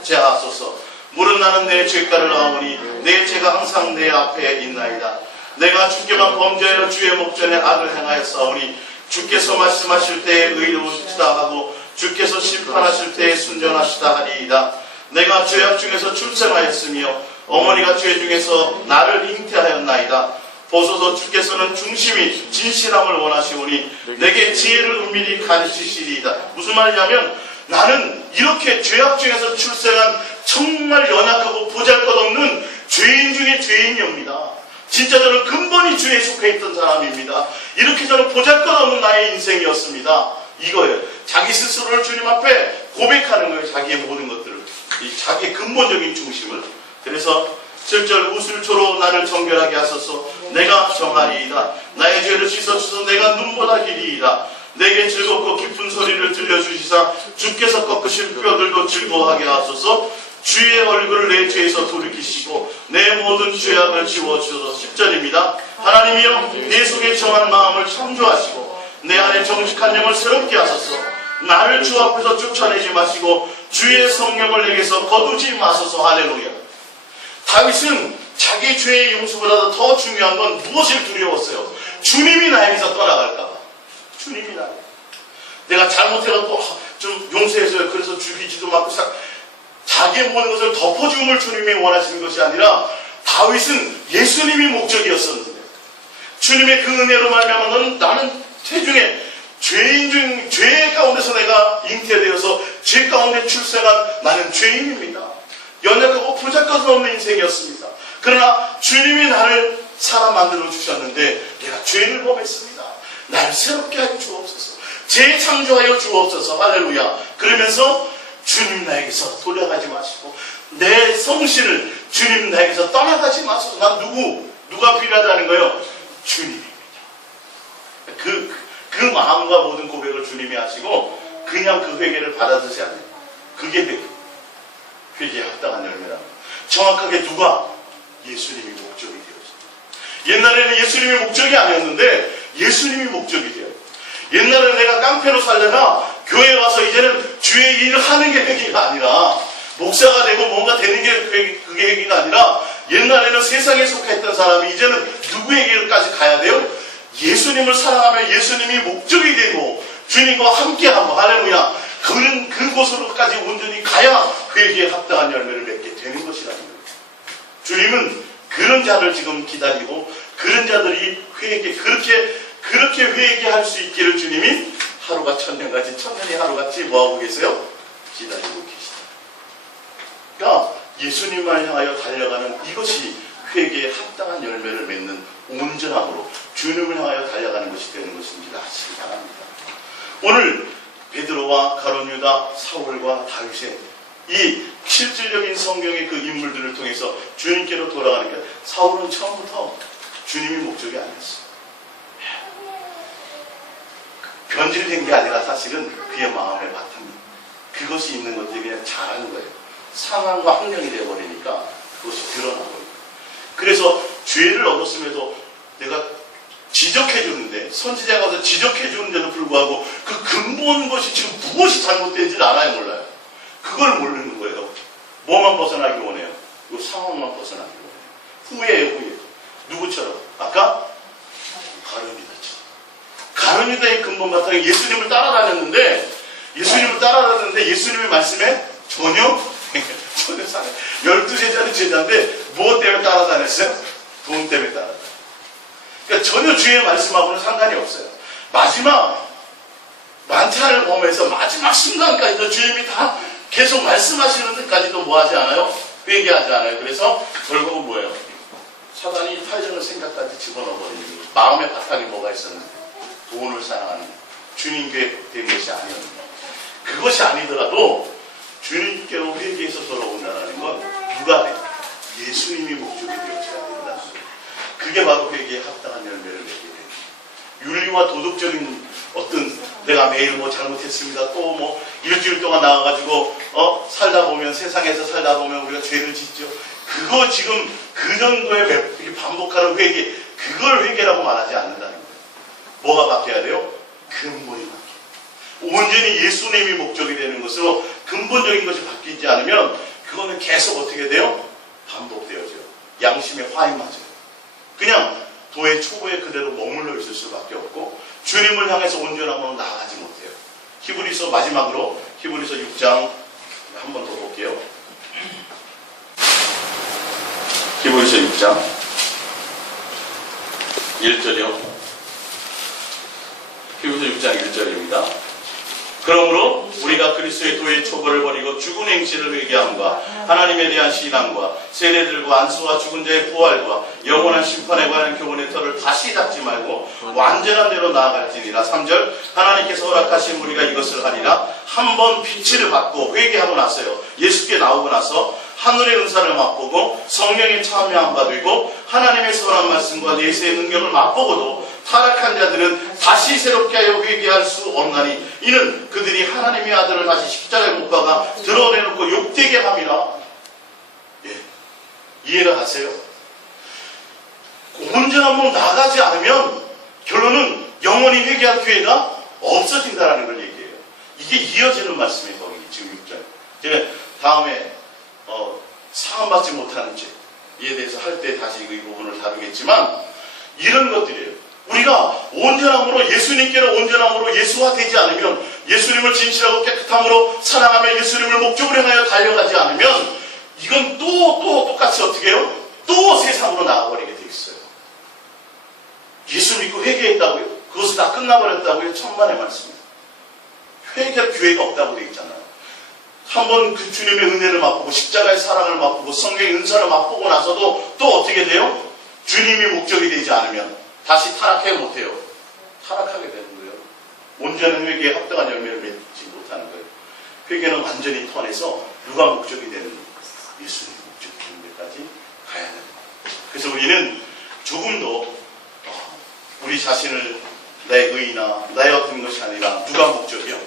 제하소서. 물은 나는 내 죄가를 아오니 내 죄가 항상 내 앞에 있나이다. 내가 주께만 범죄하여 주의 목전에 악을 행하였사오니 주께서 말씀하실 때에 의로우시다 하고 주께서 심판하실 때에 순전하시다 하리이다. 내가 죄악 중에서 출생하였으며 어머니가 죄 중에서 나를 잉태하였나이다. 보소서 주께서는 중심이 진실함을 원하시오니 내게 지혜를 은밀히 가르치시리이다. 무슨 말이냐면 나는 이렇게 죄악 중에서 출생한 정말 연약하고 보잘것없는 죄인 중에 죄인이옵니다. 진짜 저는 근본이 죄에 속해 있던 사람입니다. 이렇게 저는 보잘것없는 나의 인생이었습니다. 이거예요. 자기 스스로를 주님 앞에 고백하는 거예요. 자기의 모든 것들을. 자기의 근본적인 중심을. 그래서 7절 우슬초로 나를 정결하게 하소서. 내가 정하리이다. 나의 죄를 씻어주소서. 내가 눈보다 길이이다. 내게 즐겁고 기쁜 소리를 들려주시사 주께서 꺾으실 뼈들도 즐거워하게 하소서. 주의 얼굴을 내 죄에서 돌이키시고 내 모든 죄악을 지워주소서. 10절입니다. 하나님이여 내 속에 정한 마음을 창조하시고 내 안에 정직한 영을 새롭게 하소서. 나를 주 앞에서 쫓아내지 마시고 주의 성령을 내게서 거두지 마소서. 할렐루야. 다윗은 자기 죄의 용서보다 더 중요한 건 무엇을 두려웠어요? 주님이 나에게서 떠나갈까 봐. 주님이 나에게. 내가 잘못해서 좀 용서해서요. 그래서 죽이지도 않고 자기의 모든 것을 덮어줌을 주님이 원하시는 것이 아니라 다윗은 예수님이 목적이었었는데 주님의 그 은혜로 말미암아 나는 태중에 죄 가운데서 내가 잉태되어서 죄 가운데 출생한 나는 죄인입니다. 연약하고 보잘것 없는 인생이었습니다. 그러나 주님이 나를 사람 만들어 주셨는데 내가 죄를 범했습니다. 나를 새롭게 하여 주옵소서. 재창조하여 주옵소서. 할렐루야. 그러면서 주님 나에게서 돌아가지 마시고 내 성신을 주님 나에게서 떠나가지 마소서. 난 누가 필요하다는 거예요? 주님입니다. 그 마음과 모든 고백을 주님이 하시고 그냥 그 회개를 받아들지 않아요. 그게 회개에 합당한 열매라. 정확하게 누가? 예수님이 목적이 되었습니다. 옛날에는 예수님이 목적이 아니었는데 예수님이 목적이 되어요. 옛날에는 내가 깡패로 살다가 교회에 와서 이제는 주의 일을 하는 게 회개가 아니라 목사가 되고 뭔가 되는 게 그게 회개가 아니라 옛날에는 세상에 속했던 사람이 이제는 누구에게까지 가야 돼요? 예수님을 사랑하며 예수님이 목적이 되고 주님과 함께하고 할렐루야. 그곳으로까지 온전히 가야 그에게 합당한 열매를 맺게 되는 것이라는 거예요. 주님은 그런 자를 지금 기다리고 그런 자들이 그렇게 회개할 수 있기를 주님이 하루가 천년같이 천년이 하루같이 뭐하고 계세요? 기다리고 계시다. 그러니까 예수님을 향하여 달려가는 이것이 회개에 합당한 열매를 맺는 온전함으로 주님을 향하여 달려가는 것이 되는 것입니다. 하시기 바랍니다. 오늘 베드로와 가룟 유다, 사울과 다윗의 이 실질적인 성경의 그 인물들을 통해서 주님께로 돌아가니까 사울은 처음부터 주님이 목적이 아니었어요. 변질된 게 아니라 사실은 그의 마음의 바탕 그것이 있는 것들이 그냥 잘하는 거예요. 상황과 환경이 되어버리니까 그것이 드러나버려요. 그래서 죄를 얻었음에도 내가 지적해주는데 선지자가 와서 지적해주는데도 불구하고 그 근본 것이 지금 무엇이 잘못된지는 알아요 몰라요? 그걸 모르는 거예요. 뭐만 벗어나기 원해요? 이 상황만 벗어나기 원해요. 후회예요 후회. 누구처럼? 아까 가룟 유다처럼. 가룟 유다의 근본 바탕에 예수님을 따라다녔는데 예수님의 말씀에 전혀 사네. 12제자는 제자인데 무엇 때문에 따라다녔어요? 돈 때문에 따라다녔어요. 그러니까 전혀 주의 말씀하고는 상관이 없어요. 마지막 만찬을 범해서 마지막 순간까지도 주님이 다 계속 말씀하시는 데까지도 뭐 하지 않아요? 회개하지 않아요. 그래서 결국은 뭐예요? 사단이 팔려는 생각까지 집어넣어버리는 거예요. 마음의 바탕에 뭐가 있었는데 돈을 사랑하는 주님께 된 것이 아니었는데 그것이 아니더라도 주님께로 회개해서 돌아온다는 건 누가 돼? 예수님이 목적이 되어져야 된다는 거예요. 그게 바로 회개에 합당한 열매를 맺게 됩니다. 윤리와 도덕적인 어떤 내가 매일 뭐 잘못했습니다. 또 뭐 일주일 동안 나와가지고 살다 보면 세상에서 살다 보면 우리가 죄를 짓죠. 그거 지금 그 정도의 반복하는 회개 그걸 회개라고 말하지 않는다는 거예요. 뭐가 바뀌어야 돼요? 근본이 바뀌어요. 온전히 예수님이 목적이 되는 것으로 근본적인 것이 바뀌지 않으면 그거는 계속 어떻게 돼요? 반복되어져요. 양심에 화이 맞아요. 그냥 도의 초보에 그대로 머물러 있을 수밖에 없고 주님을 향해서 온전함으로 나아가지 못해요. 히브리서 마지막으로 히브리서 6장 한 번 더 볼게요. 히브리서 6장 1절이요. 히브리서 6장 1절입니다. 그러므로 우리가 그리스도의 도의 초보를 버리고 죽은 행실을 회개함과 하나님에 대한 신앙과 세례들과 안수와 죽은 자의 부활과 영원한 심판에 관한 교훈의 터를 다시 닫지 말고 완전한 대로 나아갈지니라. 3절 하나님께서 허락하신 우리가 이것을 하리라. 한번 빛을 받고 회개하고 나서요. 예수께 나오고 나서 하늘의 은사를 맛보고 성령의 참여함 받고 하나님의 선한 말씀과 내세의 능력을 맛보고도 타락한 자들은 다시 새롭게 하여 회개할 수 없나니 이는 그들이 하나님의 아들을 다시 십자가에 못 박아 드러내놓고 욕되게 함이라. 예, 이해가 가세요? 온전함으로 나가지 않으면 결론은 영원히 회개할 기회가 없어진다는 걸 얘기해요. 이게 이어지는 말씀이에요. 거기 지금 6절. 제가 다음에 상함받지 못하는 죄에 대해서 할 때 다시 이 부분을 다루겠지만 이런 것들이에요. 우리가 온전함으로 예수님께로 온전함으로 예수화되지 않으면 예수님을 진실하고 깨끗함으로 사랑하며 예수님을 목적으로 향하여 달려가지 않으면 이건 또 똑같이 어떻게 해요? 또 또 세상으로 나가버리게 돼 있어요. 예수 믿고 회개했다고요? 그것이 다 끝나버렸다고요? 천만의 말씀입니다. 회개할 기회가 없다고 되어 있잖아요. 한번 그 주님의 은혜를 맛보고 십자가의 사랑을 맛보고 성령의 은사를 맛보고 나서도 또 어떻게 돼요? 주님이 목적이 되지 않으면 다시 타락해 못해요. 타락하게 되는 거예요. 온전한 회개에 합당한 열매를 맺지 못하는 거예요. 회개는 완전히 터내서 누가 목적이 되는 예수님이 목적이 되는 데까지 가야 됩니다. 그래서 우리는 조금도 우리 자신을 나의 의나 나의 어떤 것이 아니라 누가 목적이요?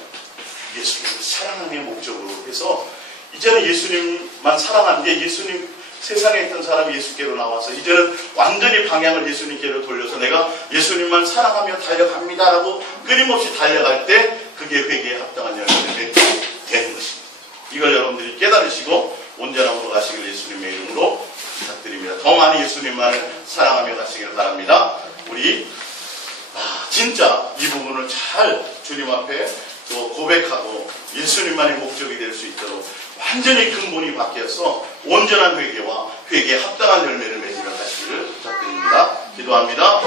예수님을 사랑하는 목적으로 해서 이제는 예수님만 사랑하는 게 예수님 세상에 있던 사람이 예수께로 나와서 이제는 완전히 방향을 예수님께로 돌려서 내가 예수님만 사랑하며 달려갑니다라고 끊임없이 달려갈 때 그게 회개에 합당한 열매를 맺게 되는 것입니다. 이걸 여러분들이 깨달으시고 온전함으로 가시길 예수님의 이름으로 부탁드립니다. 더 많이 예수님만을 사랑하며 가시길 바랍니다. 우리 진짜 이 부분을 잘 주님 앞에 또 고백하고 예수님만의 목적이 될 수 있도록 완전히 근본이 바뀌어서 온전한 회개와 회개에 합당한 열매를 맺으며 가시기를 부탁드립니다. 기도합니다.